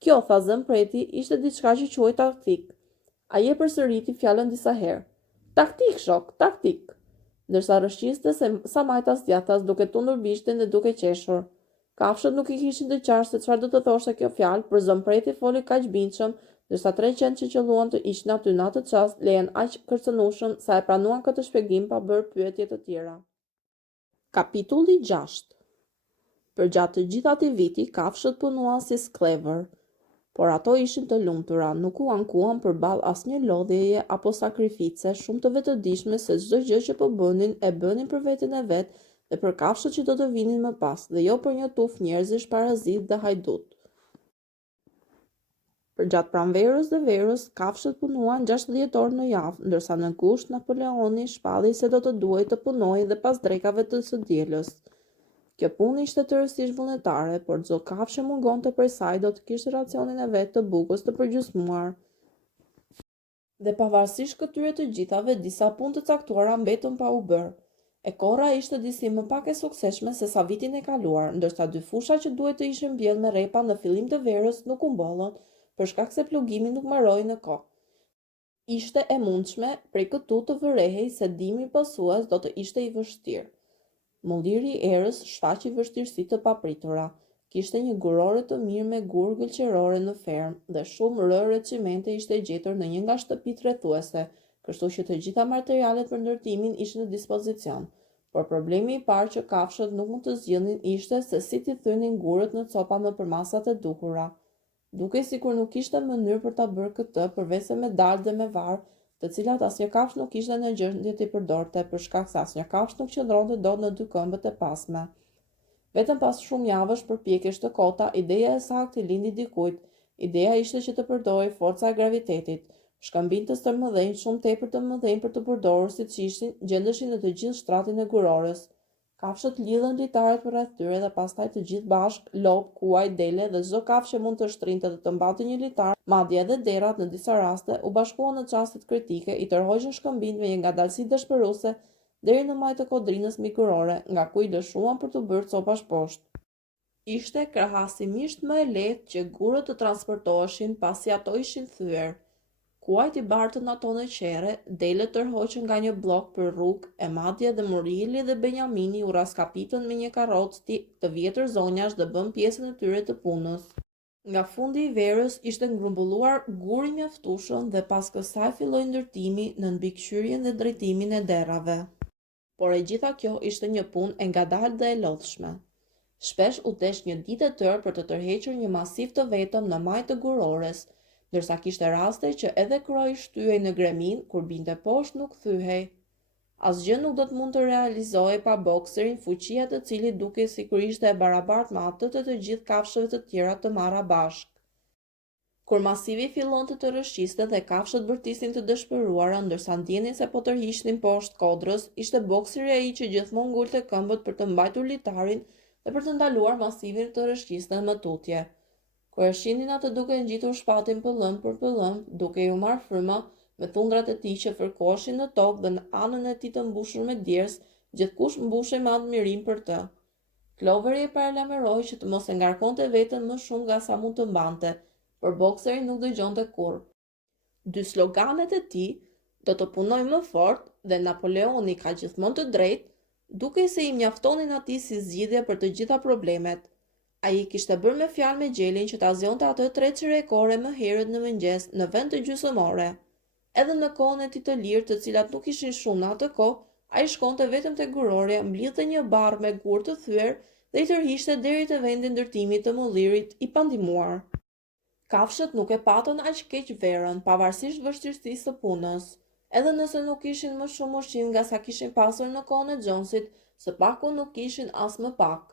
Kjo, tha zëmpreti, ishte diçka që quhej taktik. Ai e përsëriti fjalën disa herë. Taktik, shok, taktik. Ndërsa rrëshqiste sa majtas djathtas duke tundur bishtin dhe duke qeshur. Kafshët nuk i kishin të qartë se çfarë do të thoshte kjo fjalë, por zëmpreti foli kaq bindshëm, ndërsa 300 që qelluan të ishin aty në atë çast lehen aq kërcënueshëm sa e pranuan këtë shpjegim pa bërë pyetje të tjera. Kapitulli 6. Përgjatë të gjithë atij viti, kafshët punuan si sklever, por ato ishin të lumtura, nuk u ankuan përballë asnjë lodhjeje apo sakrifice, shumë të vetëdijshme se çdo gjë që po bënin e bënin për veten e vet dhe për kafshët që do të vinin më pas, dhe jo për një tuf njerëzish parazit dhe hajdut. Përgjatë pranverës dhe verës, kafshët punuan 60 orë në javë, ndërsa në gusht Napoleoni shpalli se do të duhej të punojë dhe pas drekave të së dielës. Kjo punë ishte tërësisht vullnetare, por çdo kafshë mungonte prej saj do të kishte racionin e vet të bukës të përgjysmuar. Dhe pavarësisht këtyre të gjithave, disa punë të caktuara mbetën pa u bërë. E korra ishte disi më pak e suksesshme se sa vitin e kaluar, ndërsa dy fusha që duhet të ishin mbjellë me rrepa në fillim të verës nuk u mbollën, për shkak se plugimi nuk mbaroi në kohë. Ishte e mundshme prej këtu të vërehej se dimri pasues do të ishte i vështirë. Mulliri i erës shfaqi vështirësi të papritura. Kishte një gurore të mirë me gur gëlqerore në fermë dhe shumë rërë cimente ishte gjetur në një nga shtëpitë rrethuese, kështu që të gjitha materialet për ndërtimin ishin në dispozicion. Por problemi i parë që kafshët nuk mund të zgjidhnin ishte se si t'i thynin gurët në copa më për masat e duhura. Dukej sikur nuk kishte mënyrë për ta bërë këtë përveç se me dalë dhe me varë, të cilat asnjë kafshë nuk ishte në gjendje t'i përdorte, për shkak se asnjë kafshë nuk qëndronte dot në dy këmbët e pasme. Vetëm pas shumë javësh përpjekjesh të kota, ideja e saktë lindi dikujt. Ideja ishte që të përdorej forca e gravitetit. Shkëmbinj të stërmëdhenj shumë tepër të mëdhenj për të përdorur siç ishin, gjendeshin në të gjithë shtratin e gurores. Kafshët lidhen dritaret për rreth tyre dhe pastaj të gjithë bashkë, lop, kuaj, dele dhe çdo kafshë mund të shtrinte dhe të mbante një litar, madje edhe derat në disa raste u bashkuan në çastet kritike, i tërhoqën shkëmbinjt me një ngadalësi dëshpëruese deri në majtë të kodrinës migurore, nga ku i lëshuan për të bërë copash poshtë. Ishte krahasimisht më e lehtë që gurët të transportoheshin pasi ato ishin thyer. Kuajt i bartën ato në qere, delet tërhoqën nga një blok për rrugë, e madje edhe Murili dhe Benjamini u raskapitën me një karrocë të vjetër zonjash dhe bën pjesën e tyre të punës. Nga fundi i verës ishte ngrumbulluar gur i mjaftueshëm dhe pas kësaj filloi ndërtimi në mbikëqyrjen dhe drejtimin e derrave. Por e gjitha kjo ishte një punë e ngadalë dhe e lodhshme. Shpesh u tesh një ditë e tërë për të tërhequr një masiv të vetëm në majtë të gurores, ndërsa kishte raste që edhe kroi shtyhej në gremin, kur binte poshtë nuk thyhej. Asgjë nuk do të mund të realizohej pa bokserin, fuqia të cilit dukej sikur ishte e barabartë me atë të gjithë kafshëve të tjera të marra bashk. Kur masivi fillonte të rrëshqiste dhe kafshët bërtisin të dëshpëruara, ndërsa ndjenin se po tërhiqnin poshtë kodrës, ishte bokseri ai që gjithmonë ngulte këmbët për të mbajtur litarin dhe për të ndaluar masivin të rrëshqiste më tutje. Kur e shihnin atë duke ngjitur shpatin pëllëm për pëllëm, duke ju marrë fryma me thundrat e tij që fërkoheshin në tokë dhe në anën e tij të mbushur me djersë, gjithkush mbushej me admirim për të. Cloveri e paralajmëroi që të mos e ngarkonte veten më shumë nga sa mund të mbante, por bokseri nuk dëgjonte kurrë. Dy sloganet e tij, do të punoj më fort dhe Napoleoni ka gjithmonë të drejtë, dukej se i mjaftonin atij si zgjidhje për të gjitha problemet. Ai kishte bërë me fjalë me gjelin që ta zgjonte atë 3 çerekore më herët në mëngjes në vend të gjysmore. Edhe në kohën e tij të lirë, të cilat nuk ishin shumë në atë kohë, ai shkonte vetëm te gurorja, mblidhte një barr me gur të thyer dhe i tërhiqte deri te vendi ndërtimi të mullirit i pandihmuar. Kafshët nuk e patën aq keq verën, pavarësisht vështirësisë së punës. Edhe nëse nuk kishin më shumë ushqim nga sa kishin pasur në kohën e Jonesit, së paku nuk kishin as më pak.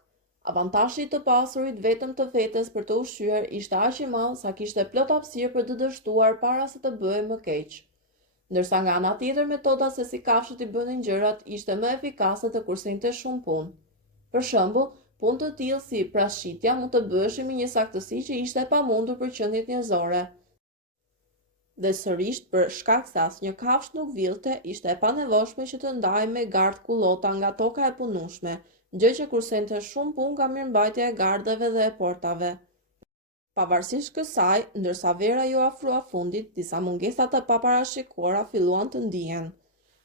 Avantazhi i të pasurit vetëm të vetes për të ushqyer ishte aq i madh sa kishte plot hapësirë për të dështuar para se të bëhej më keq. Ndërsa nga ana tjetër metoda se si kafshët i bënin gjërat ishte më efikase të kursente shumë punë. Për shembull, punë të tillë si prashitja mund të bëheshin me një saktësi që ishte e pamundur për qendjet njerëzore. Dhe sërish për shkak se asnjë kafshë nuk villte, ishte e panevojshme që të ndahej me gardë kullota nga toka e punueshme, gjë që kursente shumë punë nga mirëmbajtja e gardhave dhe e portave. Pavarësisht kësaj, ndërsa vera ju afrua fundit, disa mungesa të paparashikuara filluan të ndihen.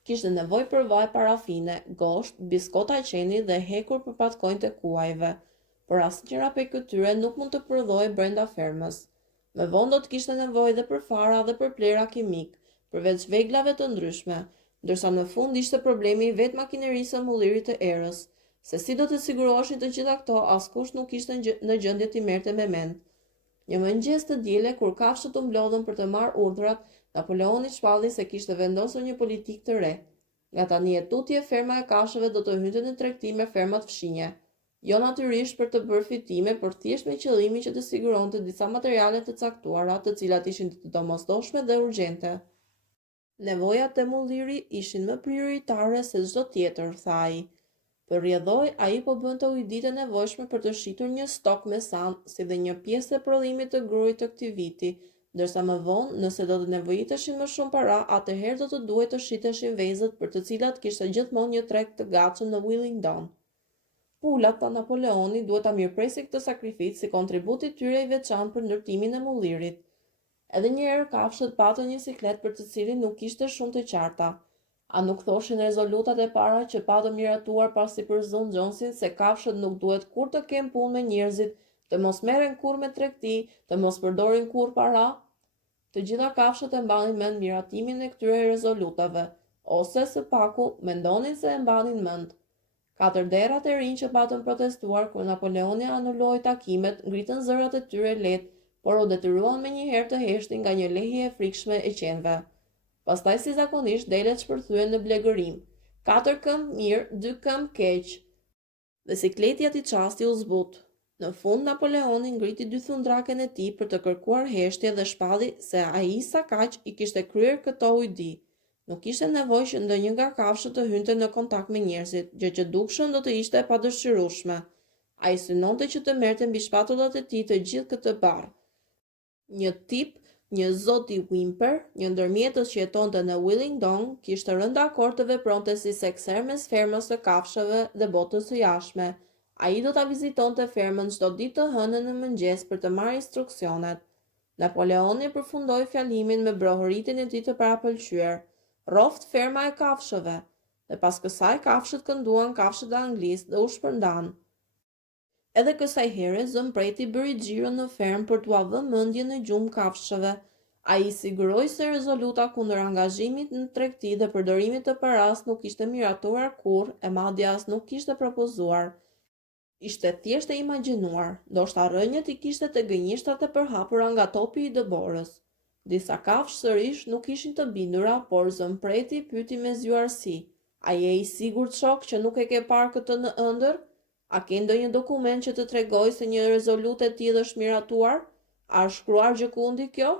Kishte nevojë për vaj parafine, gosht, biskota qeni dhe hekur për patkonjtë e kuajve, por asnjëra prej këtyre nuk mund të prodhojë brenda fermës. Me vonë do të kishte nevojë dhe për fara dhe për plera kimik, përveç veglave të ndryshme, ndërsa në fund ishte problemi i vetë makinerisë së mullirit të erës. Se si do të siguroheshin të gjitha këto, askush nuk ishte në gjendje t'i merrte me mend. Një mëngjes të diele, kur kafshët u mblodhën për të marrë urdhrat, Napoleoni shpalli se kishte vendosur një politikë të re. Nga tani e tutje ferma e kafshëve do të hynte në tregti me fermat fshinje. Jo natyrisht për të bërë fitime, por thjesht me qëllimin që të siguronte disa materiale të caktuara, të cilat ishin të domosdoshme dhe urgjente. Nevojat e mulliri ishin më prioritare se çdo tjetër, tha ai. Për rrjedhoj, ai po bënte ujditë e nevojshme për të shitur një stok mesan, si dhe një pjesë e prodhimit të grurit të këtij viti, ndërsa më vonë, nëse do të nevojiteshin më shumë para, atëherë do të duhej të shiteshin vezët për të cilat kishte gjithmonë një treg të gatshëm në Willingdon. Pulat pa Napoleoni duhet ta mirëpresin këtë sakrificë si kontribut i tyre i veçantë për ndërtimin e mullirit. Edhe një herë kafshët patën një siklet për të cilin nuk kishte shumë të qarta. A nuk thoshin rezolutat e para që patëm miratuar pasi për zonë Johnson se kafshët nuk duhet kur të kenë punë me njerëzit, të mos merren kur me tregti, të mos përdorin kur para? Të gjitha kafshët e mbanin mend miratimin e këtyre rezolutave, ose së paku mendonin se e mbanin mend. 4 derrat e rinj që patën protestuar kur Napoleoni anulloi takimet, ngritën zërat e tyre lehtë, por u detyruan menjëherë të heshtin nga një lehje e frikshme e qenve. Pastaj si zakonisht delet shpërthyen në blegërim. 4 këmbë mirë, 2 këmbë keq. Dhe sikleti ati çasti u zbut. Në fund Napoleoni ngriti 2 thundraken e tij për të kërkuar heshtje dhe shpalli se ai sa kaq i kishte kryer këto ujdi. Nuk kishte nevojë që ndonjë nga kafshët të hynte në kontakt me njerëzit, gjë që dukshëm do të ishte e padëshirueshme. Ai synonte që të merrte mbi shpatullat e tij të gjithë këtë barr. Një tip, një zoti Whymper, një ndërmjetës që jetonte në Willingdon, kishte rënë dakord të vepronte si sekser mes fermës së kafshëve dhe botës së jashtme. Ai do ta vizitonte fermën çdo ditë të hënën në mëngjes për të marrë instruksionet. Napoleoni përfundoi fjalimin me brohëritin e tij të parapëlqyer. Roft ferma e kafshëve. Dhe pas kësaj kafshët kënduan kafshët e Anglisë dhe u shpërndan. Edhe kësaj here zëmpreti bëri xhiro në fermë për t'u vënë mendjen në gjumë kafshëve. Ai siguroi se rezoluta kundër angazhimit në tregti dhe përdorimit të paras nuk ishte miratuar kurrë, e madje as nuk kishte propozuar. Ishte thjesht e imagjinuar, ndoshta rënjët i kishte të gënjeshtrat e përhapura nga topi i dëborës. Disa kafshë sërish nuk ishin të bindura, por zëmpreti pyeti me zjuarsi: "A je i sigurt shok që nuk e ke parë këtë në ëndër? A ke ndonjë dokument që të tregoj se një rezolut e tillë është miratuar? A është shkruar gjëkundi kjo?"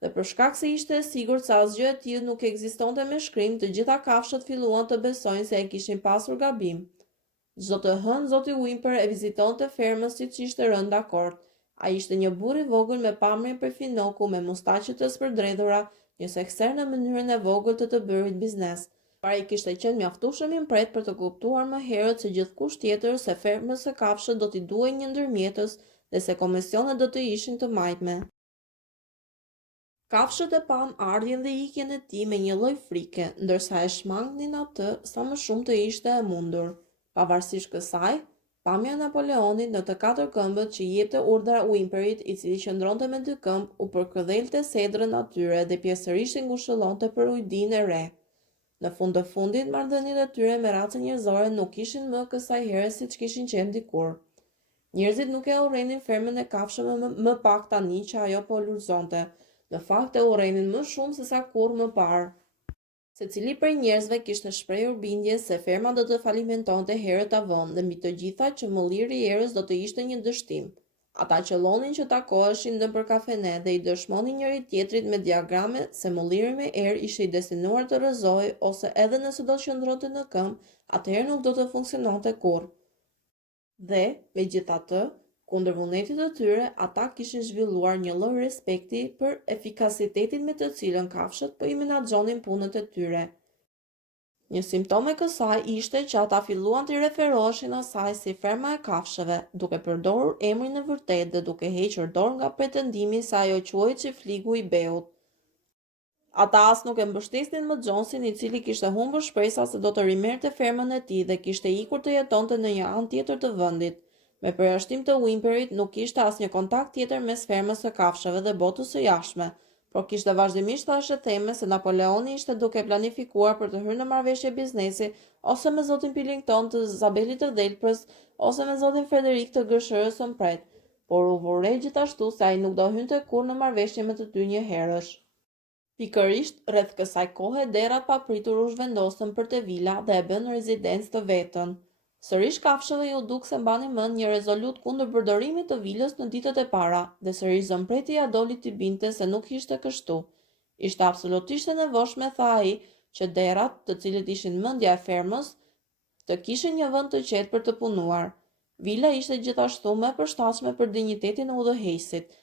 Dhe për shkak se ishte e sigurt se asgjë e tillë nuk ekzistonte me shkrim, të gjitha kafshët filluan të besojnë se e kishin pasur gabim. Çdo të hënë zoti Whymper e vizitonte fermën siç ishte rënë dakord. Ai ishte një burr i vogël me pamje për finoku, me mustaqe të spërdredhura, një sekser në mënyrën e vogël të bërit biznes. Para i kishte qenë mjaftueshëm i mpret për të kuptuar më herët se gjithkush tjetër se fermës së kafshët do t'i duhej një ndërmjetës dhe se komisionet do të ishin të majtme. Kafshët e pan ardhjen dhe ikjen e tij me një lloj frike, ndërsa e shmangnin atë sa më shumë të ishte e mundur. Pavarësisht kësaj, pamja e Napoleonit në të 4 këmbët që i jepte urdhra Whymperit, i cili qëndronte me 2 këmbë, u përkëdhelte sedrën atyre dhe pjesërisht i ngushëllonte për ujdinë e re. Në fund të fundit, marrëdhëniet e tyre me racën njerëzore nuk ishin më kësaj here siç kishin qenë dikur. Njerëzit nuk e urrënin fermën e kafshëve më pak tani që ajo po lulëzonte. Në fakt e urrënin më shumë se sa kurrë më parë. Secili prej njerëzve kishte shprehur bindje se ferma do të falimentonte herët avon dhe mbi të gjitha që mulliri i erës do të ishte një dështim. Ata qëllonin që takoheshin nëpër kafene dhe i dëshmonin njëri tjetrit me diagrame se mulliri me erë ishte i destinuar të rrëzohej ose edhe nëse do të qëndronte në këmbë, atëherë nuk do të funksiononte kurrë. Dhe, megjithatë, kundër vullnetit të tyre, ata kishin zhvilluar një lloj respekti për efikasitetin me të cilën kafshët po i menaxhonin punët e tyre. Një simptom e kësaj ishte që ata filluan të referoheshin asaj si ferma e kafshëve, duke përdorur emrin e vërtet dhe duke hequr dorë nga pretendimi se ajo quhej çifligu i beut. Ata as nuk e mbështesnin më Jonesin, i cili kishte humbur shpresa se do të rimerrte fermën e tij dhe kishte ikur të jetonte në një anë tjetër të vendit. Me përjashtim të Wimperit, nuk kishte asnjë kontakt tjetër mes fermës së kafshëve dhe botës së jashtme, por kishte vazhdimisht thashë theme se Napoleoni ishte duke planifikuar për të hyrë në marrëveshje biznesi, ose me zotin Pilkington të Zabelit të Dhelprës, ose me zotin Frederik të Gërshërës së Mpret, por u vure gjithashtu se ai nuk do hynte kurrë në marrëveshje me të dy një herësh. Pikërisht, rreth kësaj kohe derat papritur u zhvendosën për te vila dhe e bën rezidencë të vetën. Sërish kafshëve ju duk se mbani mend një rezolut kundër përdorimit të vilës në ditët e para, dhe sërish zëmpreti ja doli t'i binte se nuk ishte kështu. Ishte absolutisht e nevojshme, tha ai, që derat, të cilët ishin mendja e fermës, të kishin një vend të qetë për të punuar. Vila ishte gjithashtu më e përshtatshme për dinjitetin e udhëheqësit,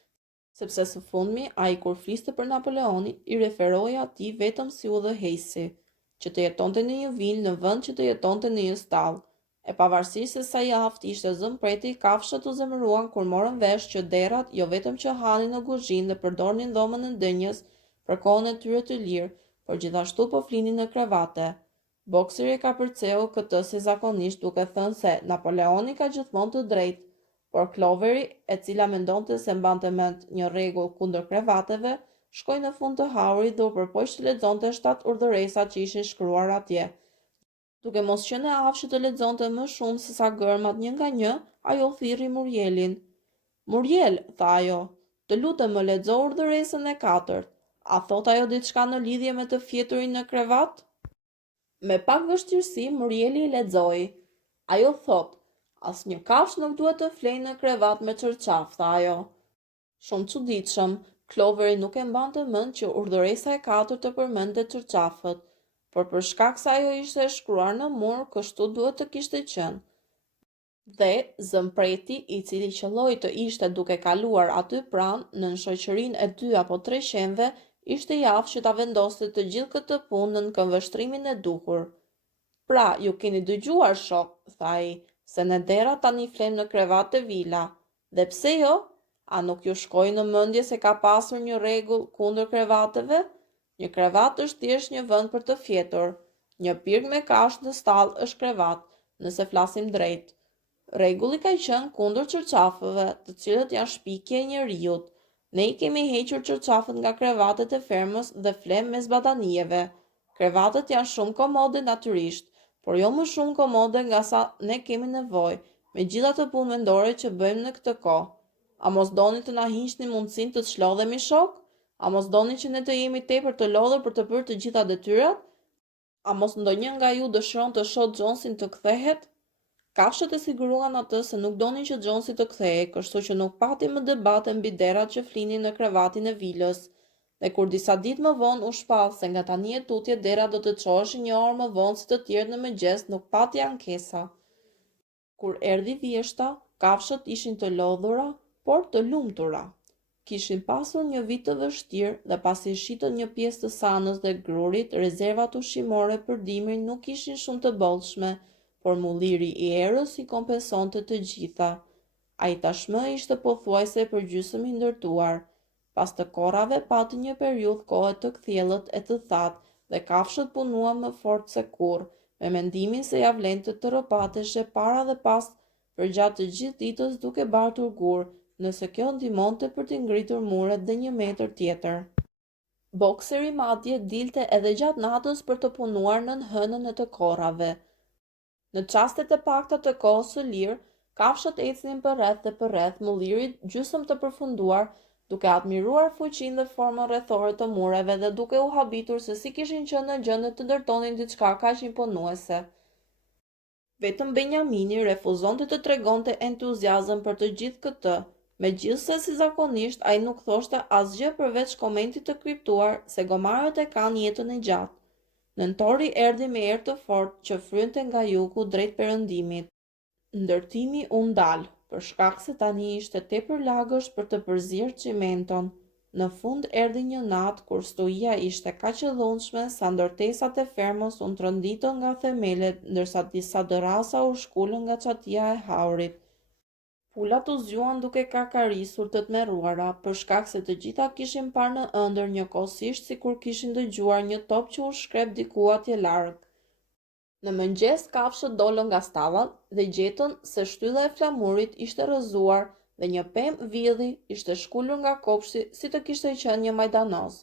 sepse së fundmi ai kur fliste për Napoleonin i referoi atij vetëm si udhëheqësi, që të jetonte në një vilë në vend që të jetonte në një stall. E pavarësisht se sa i aftë ishte zëmpreti, kafshët u zemëruan kur morën vesh që derat jo vetëm që hanin në kuzhinë dhe përdornin dhomën e dënjes për kohën e tyre të lirë, por gjithashtu po flinin në krevate. Bokseri ka përceu këtë si zakonisht, duke thënë se Napoleoni ka gjithmonë të drejtë, por Cloveri, e cila mendonte se mbante mend një rregull kundër krevateve, shkoi në fund të haurit dhe u përpoq të lexonte 7 urdhëresa që ishin shkruar atje. Duke mos qenë e afshë të lexonte më shumë se sa gërmat një nga një, ajo thirrri Murielin. "Muriel", tha ajo, "të lutem më lexo urdhëresën e 4. A thot ajo diçka në lidhje me të fjeturin në krevat?" Me pak vështirësi, Murieli i lexoi. Ajo thot: "Asnjë kafshë nuk duhet të flejë në krevat me çarçaf", tha ajo. Shumë çuditshëm, Cloveri nuk e mbante mend që urdhëresa e 4 të përmendte çarçafët, por për shkak se ajo ishte e shkruar në mur, kështu duhet të kishte qenë. Dhe zëmpreti, i cili qelloi të ishte duke kaluar aty pranë nën shoqërinë e 2 apo 3 qenve, ishte i aftë që ta vendoste të gjithë këtë punë në këmbvështrimin e duhur. "Pra, ju keni dëgjuar, shok", tha ai, "se ne dera tani flem në krevat të vila. Dhe pse jo? A nuk ju shkoi në mendje se ka pasur një rregull kundër krevateve? Një krevat është thjesht një vend për të fjetur. Një pirg me kafshë në stall është krevat, nëse flasim drejt. Rregulli ka qenë kundër çarçafëve, të cilët janë shpikje e njerëzit. Ne i kemi hequr çarçafët nga krevatet e fermës dhe flem mes badanijeve. Krevatet janë shumë komode natyrisht, por jo më shumë komode nga sa ne kemi nevojë, me gjitha të punë mendore që bëjmë në këtë kohë. A mos doni të na hiqni mundësinë të çlodhemi, shok? A mos doni që ne të jemi tepër të lodhur për të bërë të gjitha detyrat? A mos ndonjë nga ju dëshiron të shohë Jonesin të kthehet?" Kafshët e siguruan atë se nuk donin që Jonesi të kthehej, kështu që nuk pati më debate mbi derat që flinin në krevatin e vilës. Dhe kur disa ditë më vonë u shpall se nga tani e tutje derat do të çoheshin një orë më vonë si të tjerët në mëngjes, nuk pati ankesa. Kur erdhi vjeshta, kafshët ishin të lodhura, por të lumtura. Kishin pasur një vit të vështirë dhe pasi shitën një pjesë të sanës dhe grurit, rezervat ushqimore për dimrin nuk ishin shumë të bollshme, por mulliri i erës i kompensonte të gjitha. Ai tashmë ishte pothuajse përgjysmë i ndërtuar. Pas të korrave pati një periudhë kohe të kthjellët e të thatë dhe kafshët punuan më fort se kurrë, me mendimin se ja vlente të rrëpateshe para dhe pas përgjatë të gjithë ditës duke bartur gur, nëse kjo ndihmonte për të ngritur muret dhe 1 metër tjetër. Bokseri madje dilte edhe gjatë natës për të punuar nën hënën e të korrave. Në çastet e pakta të kohës së lirë, kafshët ecnin përreth dhe përreth mullirit gjysmë të përfunduar, duke admiruar fuqinë dhe formën rrethore të mureve dhe duke u habitur se si kishin qenë në gjendje të ndërtonin diçka kaq imponuese. Vetëm Benjamini refuzonte të tregonte entuziazëm për të gjithë këtë, megjithse si zakonisht ai nuk thoshte asgjë përveç komentit të kriptuar se gomarët e kanë jetën e gjatë. Nëntori erdhi me erë të fortë që frynte nga jugu drejt perëndimit. Ndërtimi u ndal, për shkak se tani ishte tepër lagësh për të përzierë çimenton. Në fund erdhi një natë kur stuhia ishte kaq e dhunshme sa ndërtesat e fermës u tronditën nga themelet, ndërsa disa dërasa u shkullën nga çatia e haurit. Pulat u zgjuan duke kakarisur të tmerruara, për shkak se të gjitha kishin parë në ëndër njëkohësisht sikur kishin dëgjuar një top që u shkrep diku atje larg. Në mëngjes kafshët dolën nga stallat dhe gjetën se shtylla e flamurit ishte rrëzuar dhe një pemë vjedhi ishte shkullur nga kopshti si të kishte qenë një majdanoz.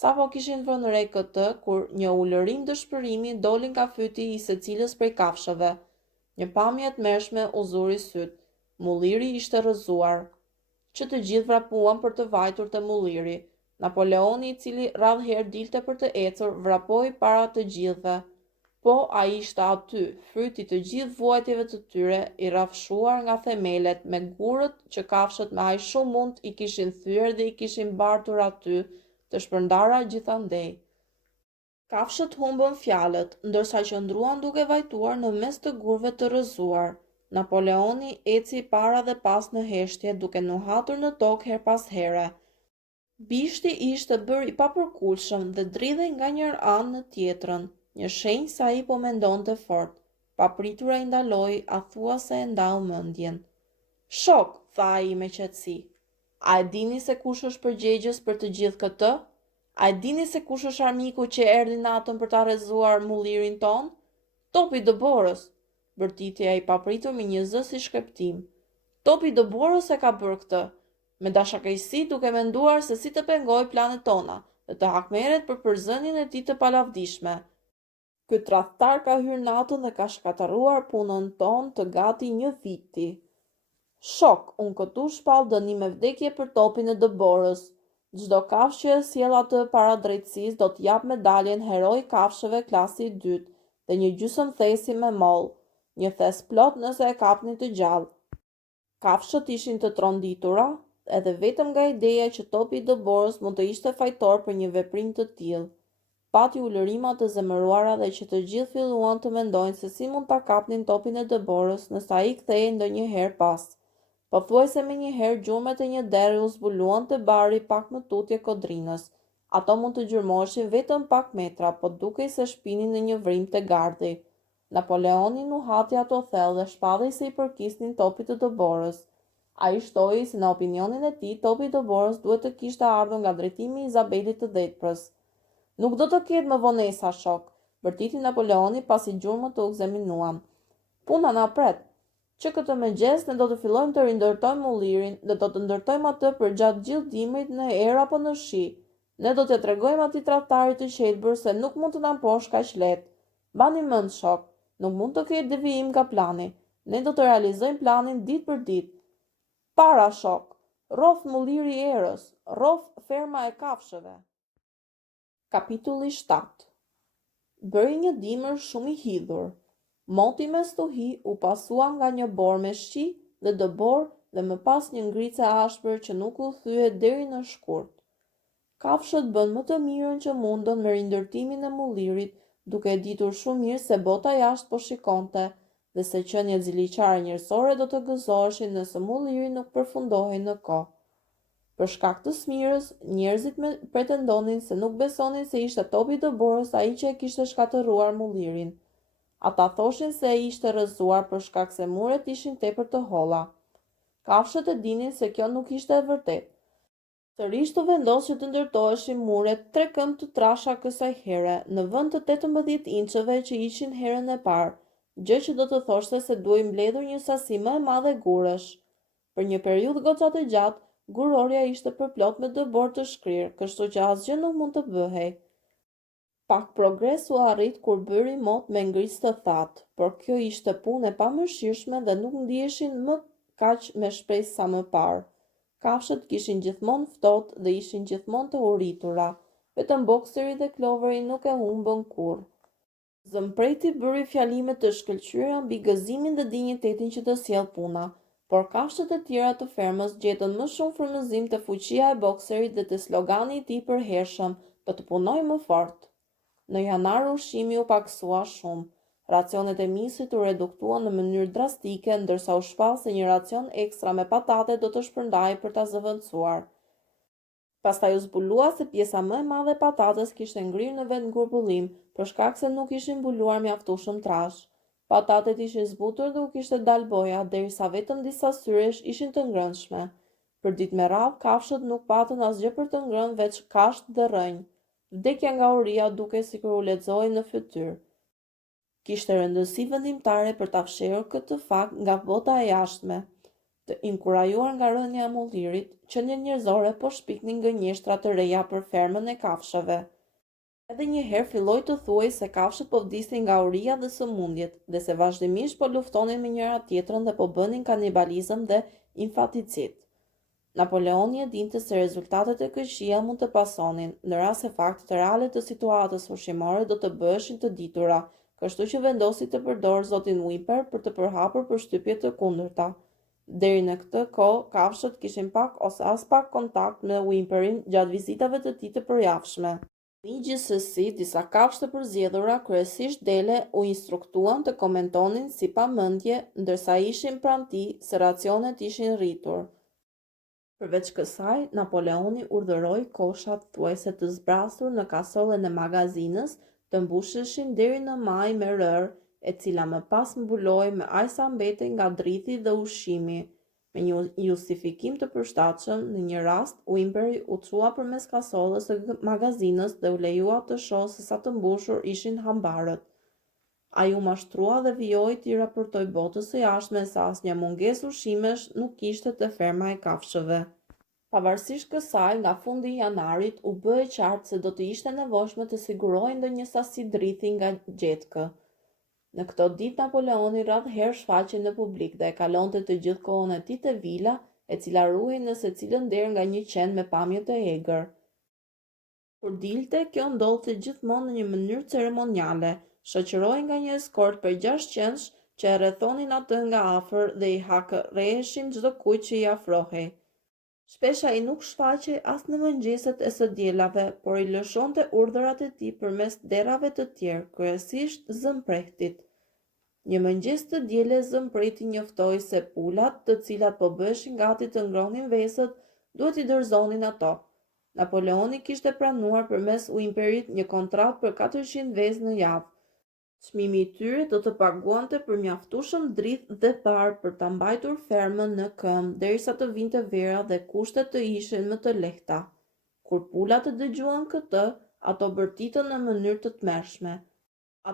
Sapo kishin vënë re këtë kur një ulërim dëshpërimi doli nga fyti i secilës prej kafshëve. Një pamje e tmerrshme u zuri syt. Mulliri ishte rrëzuar. Që të gjithë vrapuan për të vajtur te mulliri. Napoleoni, i cili radh herë dilte për të ecur, vrapoi para të gjithëve. Po ai ishte aty, fryti të gjithë vuajtjeve të tyre, i rrafshuar nga themelet, me gurët që kafshët me aq shumë mund i kishin thyer dhe i kishin bartur aty, të shpërndara gjithandej. Kafshët humbën fjalët, ndërsa qëndruan duke vajtuar në mes të gurëve të rrëzuar. Napoleoni eci para dhe pas në heshtje, duke nuhatur në tokë her pas here. Bishti ishte bërë i papërkullshëm dhe dridhej nga një anë në tjetrën. Një shenjë se ai po mendonte fort. Papritura i ndaloi, athuase e ndau mendjen. Shok, tha ai me qetësi. A e dini se kush është përgjegjës për të gjithë këtë? A e dini se kush është armiku që erdhi natën për ta rrezuar mullirin ton? Topi Dëborës, bërtiti ai papritur me një zë si shkeptim. Topi Dëborës e ka bërë këtë, me dashakësi duke menduar se si të pengoj planet tona dhe të hakmerret për përzënien e tij të palavdishme. Ky tradhtar ka hyrë natën dhe ka shkatërruar punën tonë të gati një viti. Shok, unë këtu shpall dënim e vdekje për topin e Dëborës. Çdo kafshë që sjell atë para drejtësisë do të jap medaljen Heroi Kafshëve klasi 2 dhe një gjysmë thesi me moll, një thes plot nëse e kapni të gjallë. Kafshët ishin të tronditura, edhe vetëm nga ideja që topi i Dëborës mund të ishte fajtor për një veprim të tillë. Pati ulërima të zemëruara dhe që të gjithë filluan të mendojnë se si mund ta kapnin topin e Dëborës nëse ai kthehej ndonjëherë pas. Pothuajse menjëherë gjurmët e një deri u zbuluan te bari pak më tutje kodrinës. Ato mund të gjurmoshin vetëm pak metra, po dukej se shpinin në një vrim të gardhi. Napoleoni nuhati ato thellë dhe shpallej se i përkisnin topit të Dëborës. Ai shtoi se në opinionin e tij topi i Dëborës duhet të kishte ardhur nga drejtimi i Izabelit të Dhjetëprës. Nuk do të ketë më vonesa, shok, bërtiti Napoleoni pasi gjurmët u ekzaminuan. Puna na pret. Që këtë mëngjes ne do të fillojmë të rindërtojmë mullirin dhe do të ndërtojmë atë për gjatë gjithë dimrit në erë apo në shi. Ne do t'ia tregojmë atij tradhtarit të qelbër se nuk mund të na mposh kaq lehtë. Mbani mend, shok, nuk mund të ketë devijim nga plani. Ne do të realizojmë planin ditë për ditë. Para, shok, rrof mulliri i erës, rrof ferma e kafshëve. Kapitulli 7. Bëri një dimër shumë i hidhur. Moti me stuhi u pasua nga një borë me shi dhe dëbor dhe më pas një ngrice ashpër që nuk u thye deri në shkurt. Kafshët bën më të mirën që mundën me rindërtimin e mullirit, duke ditur shumë mirë se bota jashtë po shikonte dhe se qeniet ziliqare njerëzore do të gëzoheshin nëse mulliri nuk përfundohej në kohë. Për shkak të smirës, njerëzit pretendonin se nuk besonin se ishte topi i Dëborës ai që e kishte shkatërruar mullirin. Ata thoshin se ai ishte rrëzuar për shkak se muret ishin tepër të holla. Kafshët e dinin se kjo nuk ishte e vërtetë. Sërish të vendos që të ndërtoheshin muret 3 këmbë të trasha kësaj here, në vend të 18 inçeve që ishin herën e parë, gjë që do të thoshte se duhej mbledhur një sasi më e madhe gurësh. Për një periudhë goxha të gjatë, gurorja ishte përplot me dëbor të shkrirë, kështu që asgjë nuk mund të bëhej. Pak progres u arrit kur bëri mot me ngrisë të thatë, por kjo ishte punë e pamëshirshme dhe nuk ndiheshin më kaq me shpresë sa më parë. Kafshët kishin gjithmonë ftohtë dhe ishin gjithmonë të uritura, vetëm bokseri dhe kloveri nuk e humbën kurrë. Zëmpreti bëri fjalime të shkëlqyera mbi gëzimin dhe dinjitetin që të sjell puna. Por kafshët e tjera të fermës gjetën më shumë frymëzim te fuqia e bokserit dhe te slogani i tij për hershëm, "Do të punoj më fort". Në janar ushqimi u paksua shumë. Racionet e misit u reduktuan në mënyrë drastike, ndërsa u shpall se një racion ekstra me patate do të shpërndahej për ta zëvendësuar. Pastaj u zbulua se pjesa më e madhe e patatës kishte ngrirë në vend ngurpullim, për shkak se nuk ishin mbuluar mjaftueshëm trash. Patatet ishin zbutur dhe u kishte dalë boja, derisa vetëm disa syresh ishin të ngrënshme. Për ditë me radhë, kafshët nuk patën asgjë për të ngrënë veç kashtë dhe rrënjë. Vdekja nga uria duke sikur u lexoi në fytyrë. Kishte rëndësi vendimtare për ta fshehur këtë fakt nga bota e jashtme. Të inkurajuar nga rënja e mullirit, qendjet njerëzore po shpiknin gënjeshtra të reja për fermën e kafshëve. Edhe një herë filloi të thuhej se kafshët po vdisin nga uria dhe sëmundjet, dhe se vazhdimisht po luftonin me njëra tjetrën dhe po bënin kanibalizëm dhe infaticid. Napoleoni e dinte se rezultatet e këqija mund të pasonin, në rast se faktet reale të situatës ushqimore do të bëheshin të ditura, kështu që vendosi të përdorë zotin Whymper për të përhapur përshtypje të kundërta. Deri në këtë kohë, kafshët kishin pak ose as pak kontakt me Whymperin gjatë vizitave të tij të përjavshme. Gjithsesi, disa kafshë të përzgjedhura, kryesisht dele, u instruktuan të komentonin si pamendje, ndërsa ishin pranë tij se racionet ishin rritur. Përveç kësaj, Napoleoni urdhëroi koshat thuajse të zbrasur në kasollen e magazinës të mbusheshin deri në maj me rërë, e cila më pas mbuloi me aq sa mbetej nga drithi dhe ushqimi. Me një justifikim të përshtatshëm, në një rast, Whymperi u çua përmes kasollës së magazinës dhe u lejua të shohë se sa të mbushur ishin hambarët. Ai u mashtrua dhe vijoi t'i raportoj botës së jashtme se asnjë mungesë ushqimesh nuk kishte te ferma e kafshëve. Pavarësisht kësaj, nga fundi i janarit u bë e qartë se do të ishte nevojshme të sigurohej ndonjë sasi drithi nga gjetkë. Në këto ditë Napoleoni radhëherë shfaqej në publik dhe e kalonte të gjithë kohën e tij te vila, e cila ruhej në secilën derë nga një qen me pamje të egër. Kur dilte, kjo ndodhte gjithmonë në një mënyrë ceremoniale, shoqërohej nga një eskort për 6 qenësh që e rrethonin atë nga afër dhe i hakërreheshin çdo kujt që i afrohej. Shpesh ai nuk shfaqej as në mëngjeset e së dielave, por i lëshonte urdhrat e tij përmes derrave të tjerë, kryesisht zëmprehtit. Një mëngjes të diele zëmprehti njoftoi se pulat, të cilat po bëheshin gati të ngrohnin vezët, duhet i dorëzonin ato. Napoleoni kishte pranuar përmes Whymperit një kontratë për 400 vezë në javë. Çmimi i tyre do të paguante për mjaftueshëm dritë dhe barë për ta mbajtur fermën në këmbë derisa të vinte vera dhe kushtet të ishin më të lehta. Kur pulat e dëgjuan këtë, ato bërtitën në mënyrë të tmerrshme.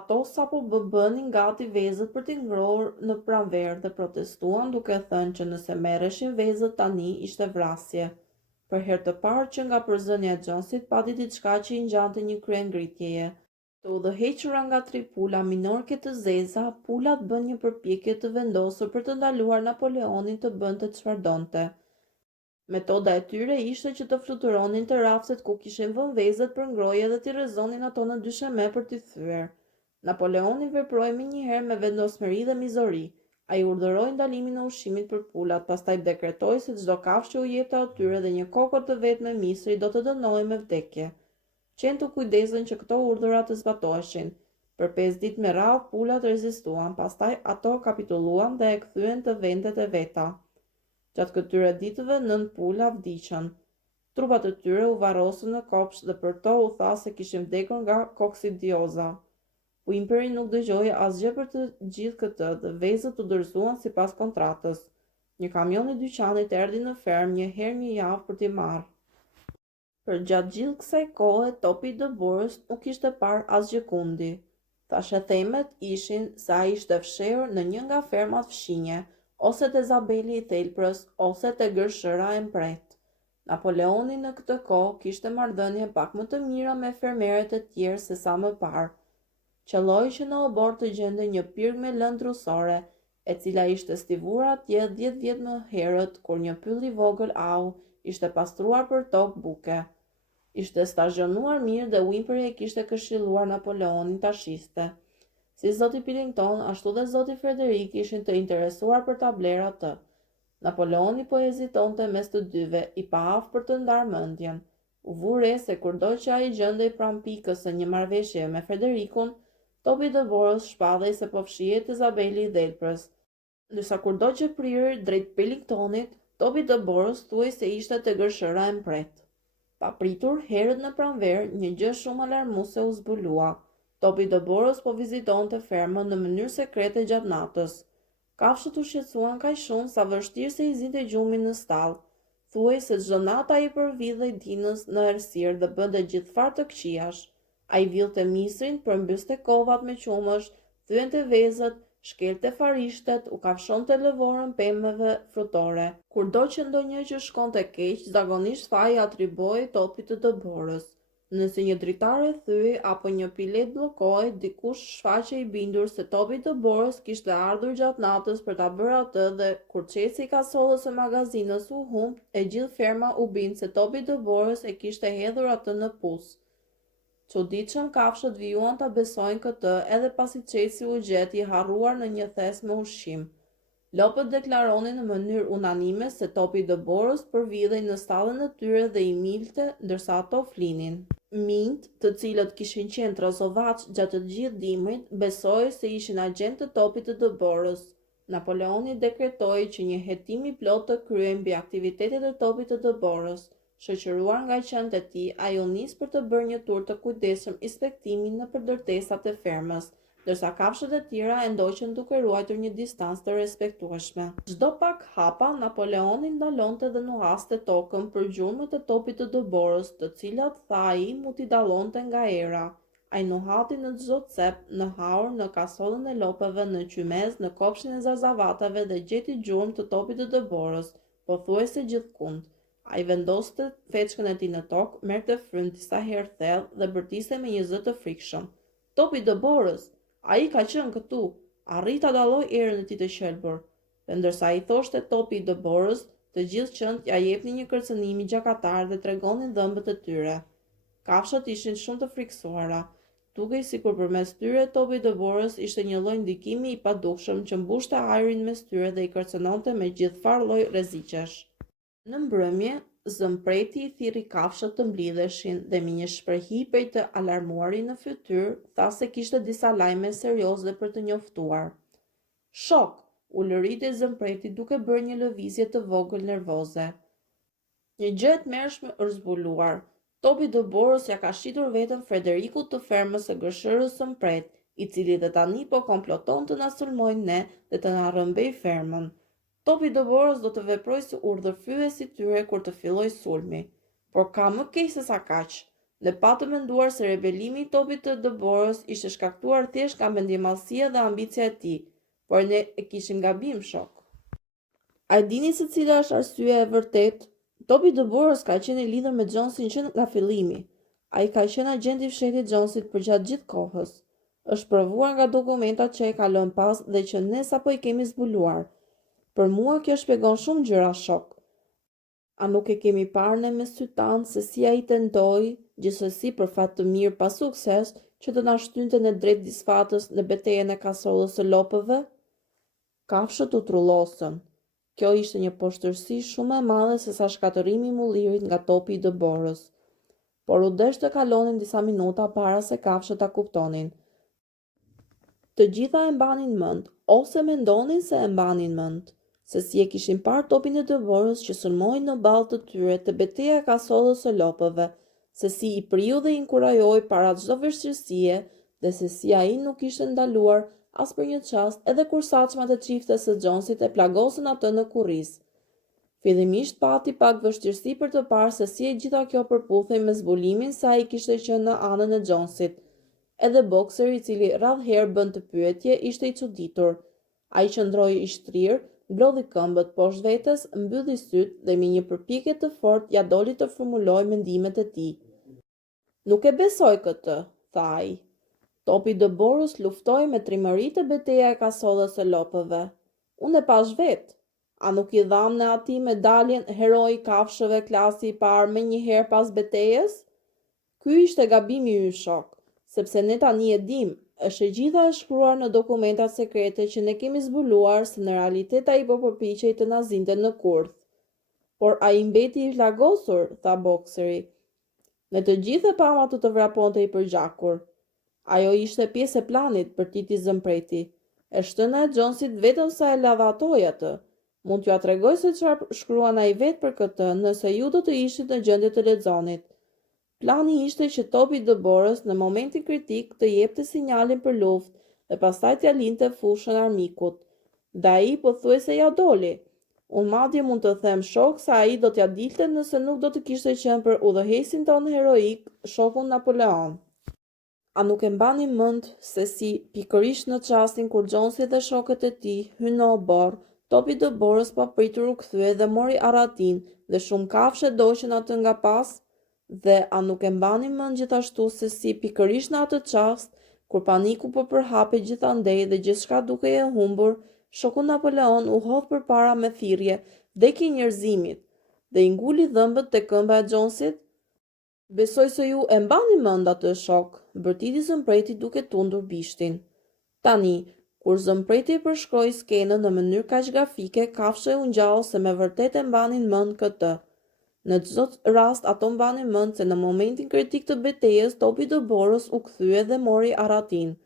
Ato sapo bënin gati vezët për t'i ngrohur në pranverë dhe protestuan duke thënë që nëse merreshin vezët tani ishte vrasje. Për herë të parë që nga përzënia e Jonesit pati diçka që i ngjante një kryengritjeje. Të udhëhequra nga 3 pula minorke të zeza, pulat bën një përpjekje të vendosur për të ndaluar Napoleonin të bënte çfarë donte. Metoda e tyre ishte që të fluturonin të rafset ku kishin vënë vezët për ngrohje dhe t'i rrezonin ato në dysheme për t'i thyer. Napoleoni veproi menjëherë me vendosmëri dhe mizori. Ai urdhëroi ndalimin e ushqimit për pulat, pastaj dekretoi se çdo kafshë që u jepte atyre dhe një kokër të vetë me misri do të dënohej me vdekje. Qentë u kujdesën që këto urdhëra të zbatoheshin. Për 5 ditë me radhë pulat rezistuan, pastaj ato kapitulluan dhe e kthyen të vendet e veta. Gjatë këtyre ditëve 9 pula vdiqën. Trupat e tyre u varrosën në kopsh dhe për to u tha se kishin vdekur nga koksidioza. Whymperi nuk dëgjoi asgjë për të gjithë këtë dhe vezët u dorëzuan sipas kontratës. Një kamion i dyqanit erdhi në fermë një herë një javë për t'i marrë. Për gjatë gjithë kësaj kohe, topi i dëborës nuk kishte parë asgjë kundi. Thashethemet ishin se ai ishte fshehur në një nga fermat fshinje, ose te Zabeli i Thelprës, ose te Gërshëra e Mpret. Napoleoni në këtë kohë kishte marrëdhënie pak më të mira me fermerët e tjerë se sa më parë. Qelloi që në obor të gjende një pirg me lëndë rusore, e cila ishte stivuar atje 10 vjet më herët, kur një pyll i vogël au ishte pastruar për tokë buke. Ishte stazionuar mirë dhe Whymperi e kishte këshilluar Napoleonin ta shiste. Si zoti Pillington, ashtu dhe zoti Frederik ishin të interesuar për ta blerë atë. Napoleoni po hezitonte mes të dyve, i paaftë për të ndarë mendjen. U vu re se kurdo që ai gjendej pranë pikës së një marrëveshje me Frederikun, topi i dëborës shpadhej se po fshihej te Zabeli i Thelprës. Ndërsa kurdo që prirë drejt Pillingtonit, topi i dëborës thuaj se ishte te Gërshëra e Mpret. Papritur, herët në pranverë, një gjë shumë alarmuese u zbulua. Topi Dëborës po vizitonte fermën në mënyrë sekrete gjatë natës. Kafshët u shqetësuan kaq shumë sa vështirë se i zinte gjumin në stall. Thuaj se çdo natë ai përvidhej dinës në errësirë dhe bënte gjithfarë të këqijash. Ai villte misrin, përmbyste kovat me qumësht, thyente vezët, shkelte farishtet, u kafshonte lëvorën pemëve frutore. Kurdo që ndonjë që shkonte keq, zakonisht faji atribuoi Topit të Dëborës. Nëse një dritare thye apo një pilet bllokohej, dikush shfaqej i bindur se Topi i Dëborës kishte ardhur gjatë natës për ta bërë atë dhe kur qeci i kasollës së magazinës u humb, e gjithë ferma u bindi se Topi i Dëborës e kishte hedhur atë në pus. Çuditshëm kafshët vijuan ta besojnë këtë edhe pasi qeci u gjeti i harruar në një thes me ushqim. Lopët deklaronin në mënyrë unanime se Topi i Dëborës përvidhej në stallën e tyre dhe i milte ndërsa ato flinin. Minjt, të cilët kishin qenë trozovaç gjatë të gjithë dimrit, besoi se ishin agent të Topit të Dëborës. Napoleoni dekretoi që një hetim i plotë të kryej mbi aktivitetet e Topit të Dëborës. Shoqëruar nga qenët e tij, ai u nis për të bërë një tur të kujdesshëm inspektimi në përdërtesat e fermës, ndërsa kafshët e tjera e ndoqën duke ruajtur një distancë të respektueshme. Çdo pak hapa, Napoleoni ndalonte dhe nuhaste tokën për gjurmët e Topit të Dëborës, të cilat tha ai mund t'i dallonte nga era. Ai nuhati në çdo cep, në haur, në kasollën e lopëve, në qymez, në kopshin e zarzavatave dhe gjeti gjurmë të Topit të Dëborës, pothuajse gjithkund. Ai vendoste feçkën e tij në tokë, merrte frymë disa herë thellë dhe bërtiste me një zë të frikshëm. Topi i Dëborës, ai ka qenë këtu, arrit ta dalloj erën e tij të qelbur. Dhe ndërsa ai thoshte Topi i Dëborës, të gjithë qenët ja jepnin një kërcënimi gjakatar dhe tregonin dhëmbët e tyre. Kafshët ishin shumë të friksuara. Dukej sikur përmes tyre Topi i Dëborës ishte një lloj ndikimi i padukshëm që mbushte ajrin mes tyre dhe i kërcënonte me gjithfarë lloj rreziqesh. Në mbrëmje, zëmpreti i thirri kafshët të mblidheshin dhe me një shprehje prej të alarmuari në fytyrë, tha se kishte disa lajme serioze për të njoftuar. Shok, u lëritej zëmpreti duke bërë një lëvizje të vogël nervoze. Një gjë e tmerrshme është zbuluar. Topi i Dëborës ja ka shitur veten Frederikut të fermës së gëshërës Zëmpret, i cili dhe tani po komploton të na sulmojë ne dhe të na rrëmbej fermën. Topi i Dëborës do të veprojë si urdhërfyes i tyre kur të fillojë sulmi. Por ka më keq se sa kaq. Ne patëm menduar se rebelimi i Topit të Dëborës ishte shkaktuar thjesht nga mendjemallësia dhe ambicia e tij, por ne e kishim gabim, shok. A e dini se cila është arsyeja e vërtetë? Topi i Dëborës ka qenë i lidhur me Jonesin që nga fillimi. Ai ka qenë agent i fshehtë i Jonesit për gjatë gjithë kohës. Është provuar nga dokumentat që e ka lënë pas dhe që ne sapo i kemi zbuluar. Për mua kjo shpjegon shumë gjëra, shok. A nuk e kemi parë ne me sy tanë se si ai tentoi, gjithsesi për fat të mirë pa sukses, që të na shtynte në drejt disfatës në betejën e kasollës së lopëve? Kafshët u trullosën. Kjo ishte një poshtërsi shumë e madhe se sa shkatërimi i mullirit nga Topi i Dëborës. Por u desh të kalonin disa minuta para se kafshët ta kuptonin. Të gjitha e mbanin mend, ose mendonin se e mbanin mend, se si e kishin parë Topin e Dëborës që sulmoi në ballë të tyre të betejë e kasollës së lopëve, se si i priu dhe i inkurajoi para çdo vështirësie dhe se si ai nuk ishte ndaluar as për një çast edhe kur saçmat e çiftes së Jonesit e plagosën atë në kurriz. Fillimisht pati pak vështirësi për të parë se si e gjitha kjo përputhej me zbulimin se ai kishte qenë në anën e Jonesit. Edhe bokseri i cili radhëherë bën të pyetje ishte i çuditur. Ai qëndroi i shtrirë, mblodhi këmbët poshtë vetes, mbylli syt dhe me një përpjekje të fortë ja doli të formuloj mendimet e tij. Nuk e besoj këtë, tha ai. Topi i Dëborës luftoi me trimëri të betejë e kasollës së lopëve. Unë e pash vetë. A nuk i dham në atij medaljen heroi i kafshëve klasi i parë me një herë pas betejës? Ky ishte gabimi ynë, shok, sepse ne tani e dim, është e gjitha e shkruar në dokumentat sekrete që ne kemi zbuluar se në realitet ai po përpiqej të na zinte në kurth. Por ai mbeti i plagosur, tha bokseri. Ne të gjithë e pam atë të vraponte i përgjakur. Ajo ishte pjesë e planit, përtiti zëmpreti. E shtëna e Jonesit vetëm sa e ladhatoi atë. Mund t'ju tregoj se çfarë shkruan ai vetë për këtë, nëse ju do të ishit në gjendje të lexonit. Plani ishte që topi i dëborës në momentin kritik të jepte sinjalin për luftë dhe pastaj t'ja linte fushën armikut. Dhe ai pothuajse ja doli. Unë madje mund të them shok se ai do t'ja dilte nëse nuk do të kishte qenë për udhëheqësin ton heroik, shokun Napoleon. A nuk e mbani mend se si pikërisht në çastin kur Jonesi dhe shokët e tij hynë në obor, topi i dëborës papritur u kthye dhe mori Arratin dhe shumë kafshë doqën atë nga pas? Dhe a nuk e mbani mend gjithashtu se si pikërisht në atë çast, kur paniku po përhapej gjithandej dhe gjithçka dukej e humbur, shoku Napoleon u hodh përpara me thirrje, "Vdekje njerëzimit!" dhe i nguli dhëmbët te këmba e Jonesit. "Besoj se ju e mbani mend atë shok", bërtiti zëmpreti duke tundur bishtin. Tani, kur zëmpreti e përshkroi skenën në mënyrë kaq grafike, kafshë u ngjall se me vërtet e mbanin mend këtë. Në çdo rast ato mbanin mend se në momentin kritik të betejës, topi i dëborës u kthye dhe mori Arratin,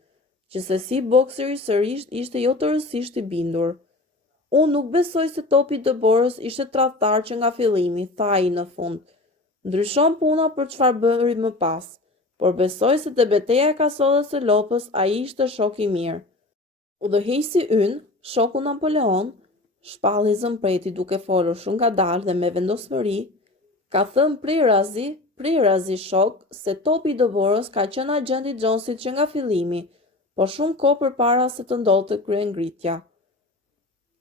që se si bokseri sërish ishte jo tërësisht i bindur. "Unë nuk besoj se topi i dëborës ishte tradhtar që nga fillimi", tha ai në fund. "Ndryshon puna për çfarë bëri më pas, por besoj se te beteja e Kasolles së Lopës ai ishte shok i mirë." "Udhëheqësi ynë, shoku Napoleon", shpalli zëmpreti duke folur shumë ngadalë dhe me vendosmëri, "ka thënë prirazi shok, se topi i dëborës ka qenë agent i Jonesit që nga fillimi, por shumë kohë përpara se të ndodhte kryengritja."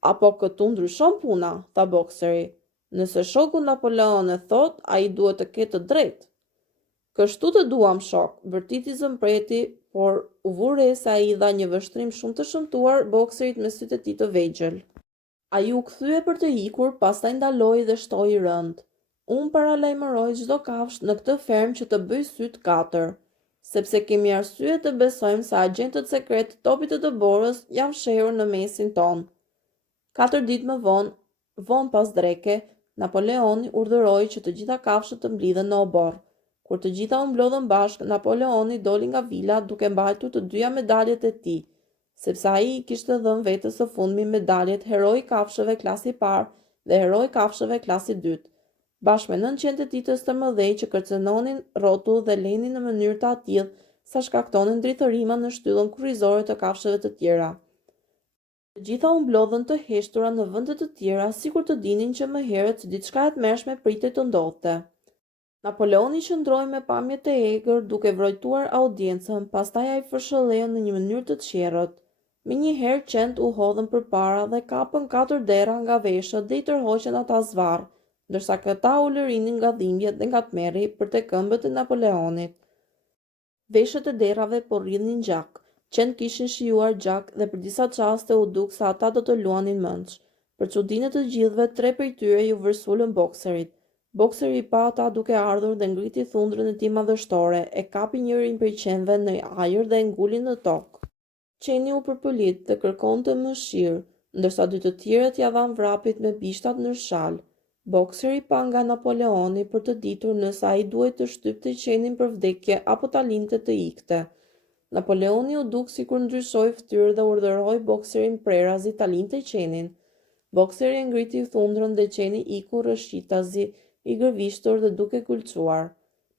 "Apo këtu ndryshon puna", tha bokseri. "Nëse shoku Napoleon e thot, ai duhet të ketë të drejtë." "Kështu të duam shok", bërtiti zëmpreti, por u vure se ai i dha një vështrim shumë të shëmtuar bokserit me sytë e tij të vegjël. Ai u kthye për të ikur, pastaj ndaloi dhe shtoi rënd. "Unë paralajmëroj çdo kafshë në këtë fermë që të bëj sytë 4, sepse kemi arsye të besojmë se agentët sekret të topit të dëborës janë fshehur në mesin tonë." 4 ditë më vonë pas dreke, Napoleoni urdhëroi që të gjitha kafshët të mblidhen në obor. Kur të gjitha u mblodhën bashkë, Napoleoni doli nga vila duke mbajtur të dyja medaljet e tij, sepse ai i kishte dhënë vetes së fundmi medaljet Heroi Kafshëve klasi parë dhe Heroi Kafshëve klasi 2, bashkë me 900 e tij të stërmëdhej që kërcënonin rrotull dhe lenin në mënyrë të atill sa shkaktonin ndritërima në shtyllën kurrizore të kafshëve të tjera. Të gjitha u mblodhën të heshtura në vende të tjera, sikur të dinin që më herët se diçka e tmerrshme pritej të ndodhte. Napoleoni qëndroi me pamje të egër duke vrojtuar audiencën, pastaj ai fërshëlleu në një mënyrë të tjerrët. Menjëherë qenë u hodhën përpara dhe kapën 4 dera nga veshët dhe i tërhoqën ata zvarr, ndërsa këta u lërinin nga dhimbjet dhe nga tmerri për te këmbët e Napoleonit. Veshët e derave po rridhnin gjak. Qenë kishin shijuar gjak dhe për disa qaste u duk se ata do të luanin mëndsh. Për çudinë të gjithëve, 3 prej tyre ju vërsulën bokserit. Bokseri i pa ata duke ardhur dhe ngriti thundrën e tij madhështore, e kapi njërin prej qenve në ajër dhe e nguli në tokë. Qeni u përpëlit dhe kërkonte mëshirë, ndërsa 2 të tjerët ja dhan vrapit me bishtat në shalë. Bokseri pa nga Napoleoni për të ditur nëse ai duhet të shtypte qenin për vdekje apo ta linte të ikte. Napoleoni u duk sikur ndryshoi fytyrë dhe urdhëroi bokserin prerazi ta linte qenin. Bokseri e ngriti thundrën dhe qeni iku rrëshqitazi, i gërvishtur dhe duke gulquar.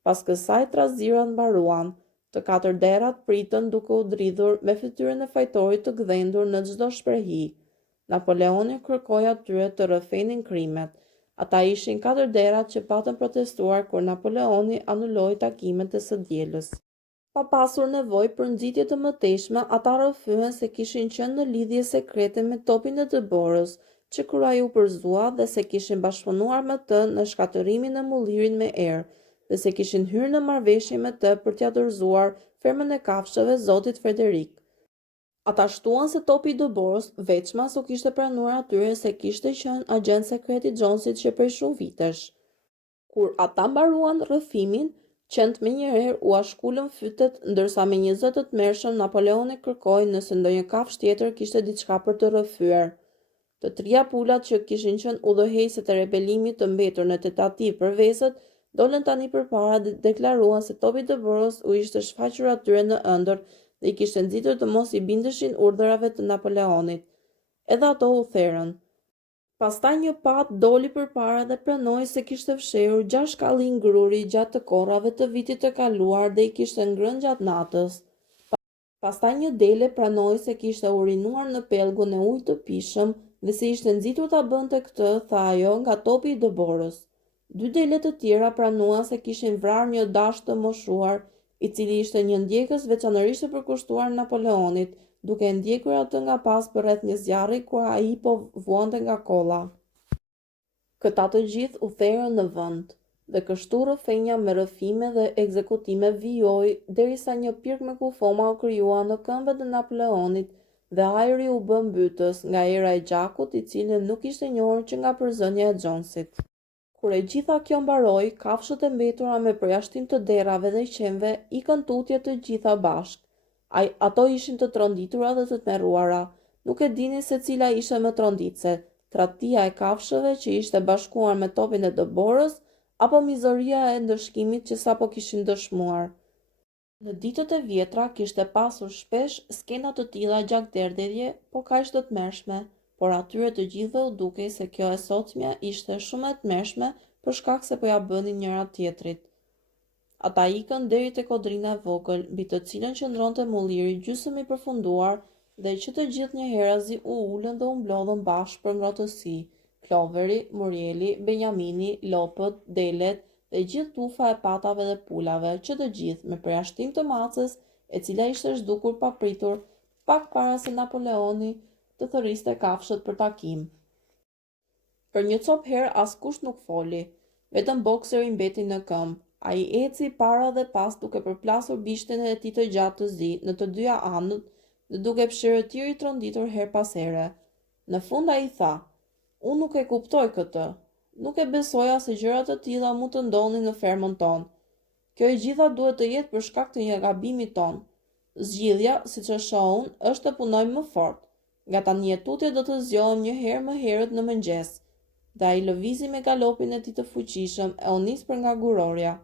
Pas kësaj trazirat mbaruan. Të 4 derat pritën duke u dridhur me fytyrën e fajtorit të gdhendur në çdo shprehi. Napoleoni kërkoi atyre të rrëfenin krimet. Ata ishin 4 derat që patën protestuar kur Napoleoni anuloi takimet e së dielës. Pa pasur nevojë për nxitje të mëtejshme, ata rrëfyen se kishin qenë në lidhje sekrete me topin e dëborës, që kur ai u përzua dhe se kishin bashkëpunuar me të në shkatërimin e mullirit me erë, dhe se kishin hyrë në marrëveshje me të për t'ia dorëzuar fermën e kafshëve zotit Frederik. Ata shtuan se topi i dëborës veçmas u kishte pranuar atyre se kishte qenë agent sekret i Jonesit që prej shumë vitesh. Kur ata mbaruan rrëfimin, qenët menjëherë u ashkullën fytet, ndërsa me një zë të tmerrshëm Napoleoni kërkoi nëse ndonjë kafshë tjetër kishte diçka për të rrëfyer. Të 3 pulat që kishin qenë udhëheqëset e rebelimit të mbetur në tentativë për vezët, dolën tani përpara dhe deklaruan se topi i dëborës u ishte shfaqur atyre në ëndër dhe i kishte nxitur të mos i bindeshin urdhërave të Napoleonit. Edhe ato u therrën. Pastaj një pat doli përpara dhe pranoi se kishte fshehur 6 kallin gruri gjatë të korrave të vitit të kaluar dhe I kishte ngrënë gjatë natës. Pastaj një dele pranoi se kishte urinuar në pellgun e ujit të pishëm dhe se ishte nxitur ta bënte këtë, tha ajo, nga topi I Deborës. 2 dele të tjera pranuan se kishin vrarë një dash të moshuar, I cili ishte një ndjekës veçanërisht të përkushtuar Napoleonit, duke e ndjekur atë nga pas për rreth një zjarri kur ai po vuante nga kolla. Këta të gjithë u therrën në vend, dhe kështu rrëfenja me rrëfime dhe ekzekutime vijoi derisa një pirk me kufoma u krijua në këmbët e Napoleonit dhe ajri u bë mbytës nga era e gjakut I cili nuk ishte njohur që nga përzënia e Jonesit. Kur e gjitha kjo mbaroi, kafshët e mbetura me përjashtim të derrave dhe qenve ikën tutje të gjitha bashk. Ato ishin të tronditura dhe të tmerruara, nuk e dinin se cila ishte më tronditse, tradhtia e kafshëve që ishte bashkuar me topin e Deborës, apo mizoria e ndëshkimit që sapo kishin dëshmuar. Në ditët e vjetra kishte pasur shpesh skena të tilla gjatë derdhje, po kaq të tmerrshme, por atyre të gjithëve u dukej se kjo e sotmja ishte shumë e tmerrshme për shkak se po ja bënin njëra tjetrit. Ata ikën deri te kodrina e vogël, mbi të cilën qëndronte mulliri gjysmë I përfunduar dhe që të gjithë njëherazi u ulën dhe u mblodhën bashkë për ngrohtësi. Kloveri, Murieli, Benjamini, lopët, delet dhe gjithë tufa e patave dhe pulave, që të gjithë me përjashtim të macës, e cila ishte zhdukur papritur, pak para se Napoleoni të thërriste kafshët për takim. Për një cop herë askush nuk foli, vetëm bokseri mbeti në këmbë. Ai eci para dhe pas duke përplasur bishtin e tij të gjatë të zi në të dyja anët dhe duke pshërëtir I tronditur her pas here. Në fund ai tha: "Unë nuk e kuptoj këtë. Nuk e besoja se gjëra të tilla mund të ndodhin në fermën tonë. Kjo e gjitha duhet të jetë për shkak të një gabimi ton. Zgjidhja, siç e shoh unë, është të punojmë më fort. Nga tani e tutje do të zgjohem një herë më herët në mëngjes." Dhe ai lëvizi me galopin e tij të fuqishëm e u nis për nga Gurorja.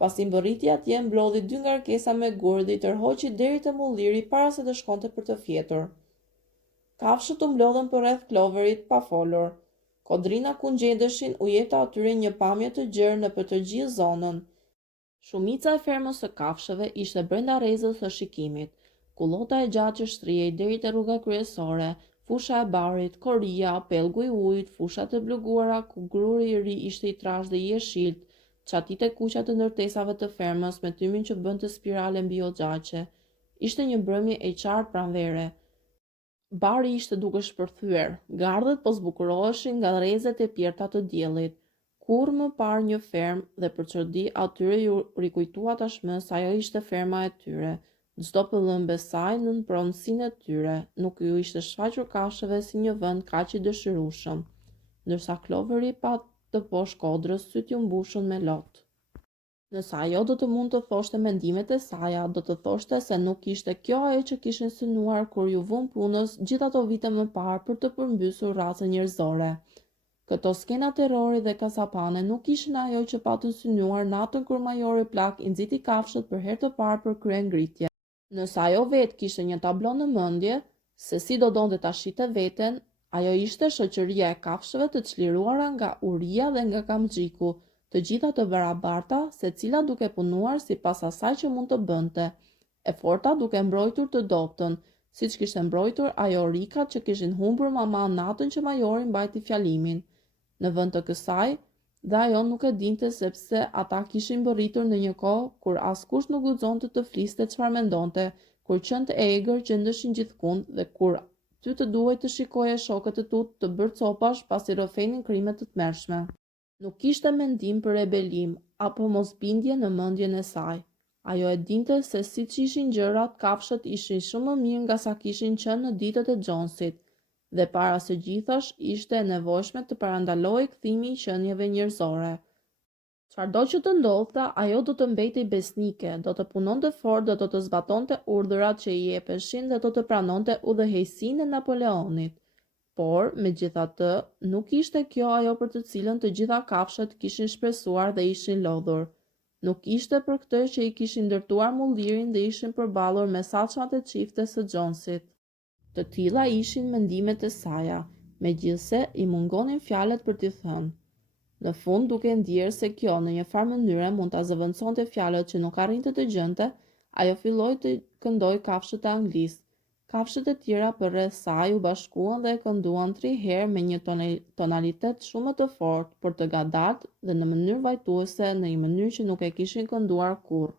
Pasi mbërriti atje, mblodhi 2 ngarkesa me gur dhe I tërhoqi deri te mulliri para se të shkonte për të fjetur. Kafshët u mblodhen përreth kloverit pa folur. Kodrina ku ngjendeshin u jepte atyre një pamje të gjerë nëpër të gjithë zonën. Shumica e fermës së kafshëve ishte brenda rrezës së shikimit. Kullota e gjatë që shtrihej deri te rruga kryesore, fusha e barit, koria, pellgu I ujit, fushat e bluguara ku gruri I ri ishte I trashë dhe I jeshilët, çatit e kuqa të ndërtesave të fermës me tymin që bënte spirale mbi oxhaqe. Ishte një mbrëmje e qartë pranvere. Bari ishte duke shpërthyer, gardhët po zbukuroheshin nga rrezet e pjerta të diellit. Kurrë më parë një fermë dhe për çudi atyre ju rikujtua tashmë se ajo ishte ferma e tyre. Çdo pëllëmbë saj nën pronësinë e tyre, nuk ju ishte shfaqur kafshëve si një vend kaq I dëshirueshëm, ndërsa Kloveri pa të poshtë kodrës syt ju mbushën me lot. Nëse ajo do të mund të thoshte mendimet e saja, do të thoshte se nuk ishte kjo ajo që kishin synuar kur ju vun punës gjithë ato vite më parë për të përmbysur racën njerëzore. Këto skena terrori dhe kasapane nuk ishin ajo që patën synuar natën kur majori Plak I nxiti kafshët për herë të parë për kryengritje. Nëse ajo vetë kishte një tablon në mendje se si do donte ta shite veten, ajo ishte shoqëria e kafshëve të çliruara nga uria dhe nga kamxhiku, të gjitha të barabarta, secila duke punuar sipas asaj që mund të bënte, e forta duke mbrojtur të dobtën, siç kishte mbrojtur ajo rikat që kishin humbur mama natën që majori mbajti fjalimin. Në vend të kësaj, dhe ajo nuk e dinte sepse ata kishin mbërritur në një kohë kur askush nuk guxonte të fliste çfarë mendonte, kur qenë e egër gjendeshin gjithkund dhe kur ty të duhej të shikoje shokët e tu të bërë copash pasi rrëfenin krime të tmerrshme. Nuk kishte mendim për rebelim apo mosbindje në mendjen e saj. Ajo e dinte se siç ishin gjërat, kafshët ishin shumë më mirë nga sa kishin qenë në ditët e Jonesit, dhe para së gjithash ishte e nevojshme të parandalohej kthimi I qenieve njerëzore. Çfarëdo që të ndodhte, ajo do të mbetej besnike, do të punonte fort dhe do të zbatonte urdhrat që I jepeshin dhe do të pranonte udhëheqësinë e Napoleonit. Por, megjithatë, nuk ishte kjo ajo për të cilën të gjitha kafshët kishin shpresuar dhe ishin lodhur. Nuk ishte për këtë që I kishin ndërtuar mullirin dhe ishin përballur me saçmat e çiftes së Jonesit. Të tilla ishin mendimet e saja. megjithse i mungonin fjalët për t'i thënë. Në fund, duke ndjerë se kjo në një farë mënyre mund ta zëvendësonte fjalët që nuk arrinte të dëgjonte, ajo filloi të këndoi kafshët e Anglisë. Kafshët e tjera përreth saj u bashkuan dhe e kënduan 3 herë me një tonalitet shumë të fortë, por të ngadalt dhe në mënyrë vajtuese, në një mënyrë që nuk e kishin kënduar kurrë.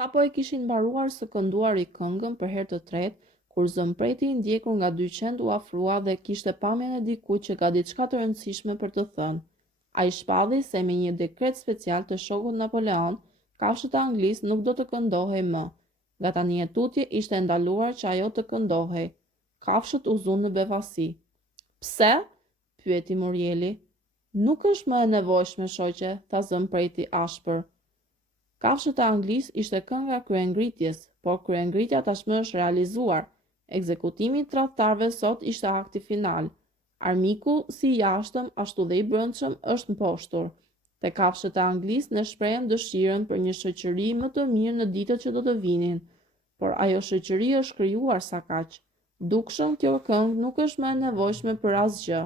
Sapo e kishin mbaruar së kënduari këngën për herë të tretë, kur zëmpreti i ndjekur nga 200 u afrua dhe kishte pamjen e dikujt që ka diçka të rëndësishme për të thënë. Ai shpalli se me një dekret special të shokut Napoleon, kafshët e Anglisë nuk do të këndohej më. Nga tani e tutje ishte ndaluar që ajo të këndohej. Kafshët u zunë në befasi. Pse? Pyeti Murieli. Nuk është më e nevojshme, shoqe, tha zëmpreti ashpër. Kafshët e Anglisë ishte kënga kryengritjes, por kryengritja tashmë është realizuar. Ekzekutimi i tradhtarëve sot ishte akti final. Armiku si jashtëm, ashtu dhe i brendshëm është mposhtur. Te kafshët e Anglisë ne shprehem dëshirën për një shoqëri më të mirë në ditët që do të vinin, por ajo shoqëri është krijuar sa kaq. Dukshëm kjo këngë nuk është më e nevojshme për asgjë.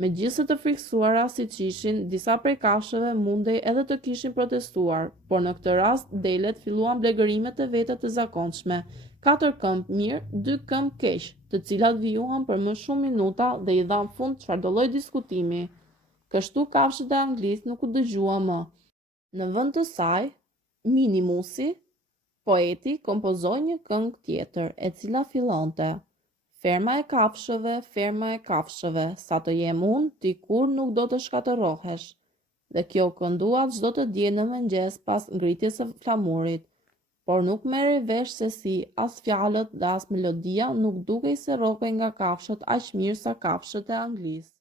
Megjithëse të frikësuara siç ishin, disa prej kafshëve mundej edhe të kishin protestuar, por në këtë rast delet filluan blegërimet e veta të zakonshme. 4 këmbë mirë, 2 këmbë keq, të cilat vijuan për më shumë minuta dhe i dhan fund çfarëdo lloj diskutimi. Kështu kafshët e Anglisë nuk u dëgjua më. Në vend të saj, Minimusi, poeti, kompozoi një këngë tjetër, e cila fillonte: Ferma e kafshëve, sa të jem unë, ti kur nuk do të shkatërrohesh. Dhe kjo këndua çdo të diel në mëngjes pas ngritjes së flamurit, por nuk merri vesh se si as fjalët dhe as melodia nuk dukej se rropej nga kafshët aq mirë sa kafshët e Anglisë.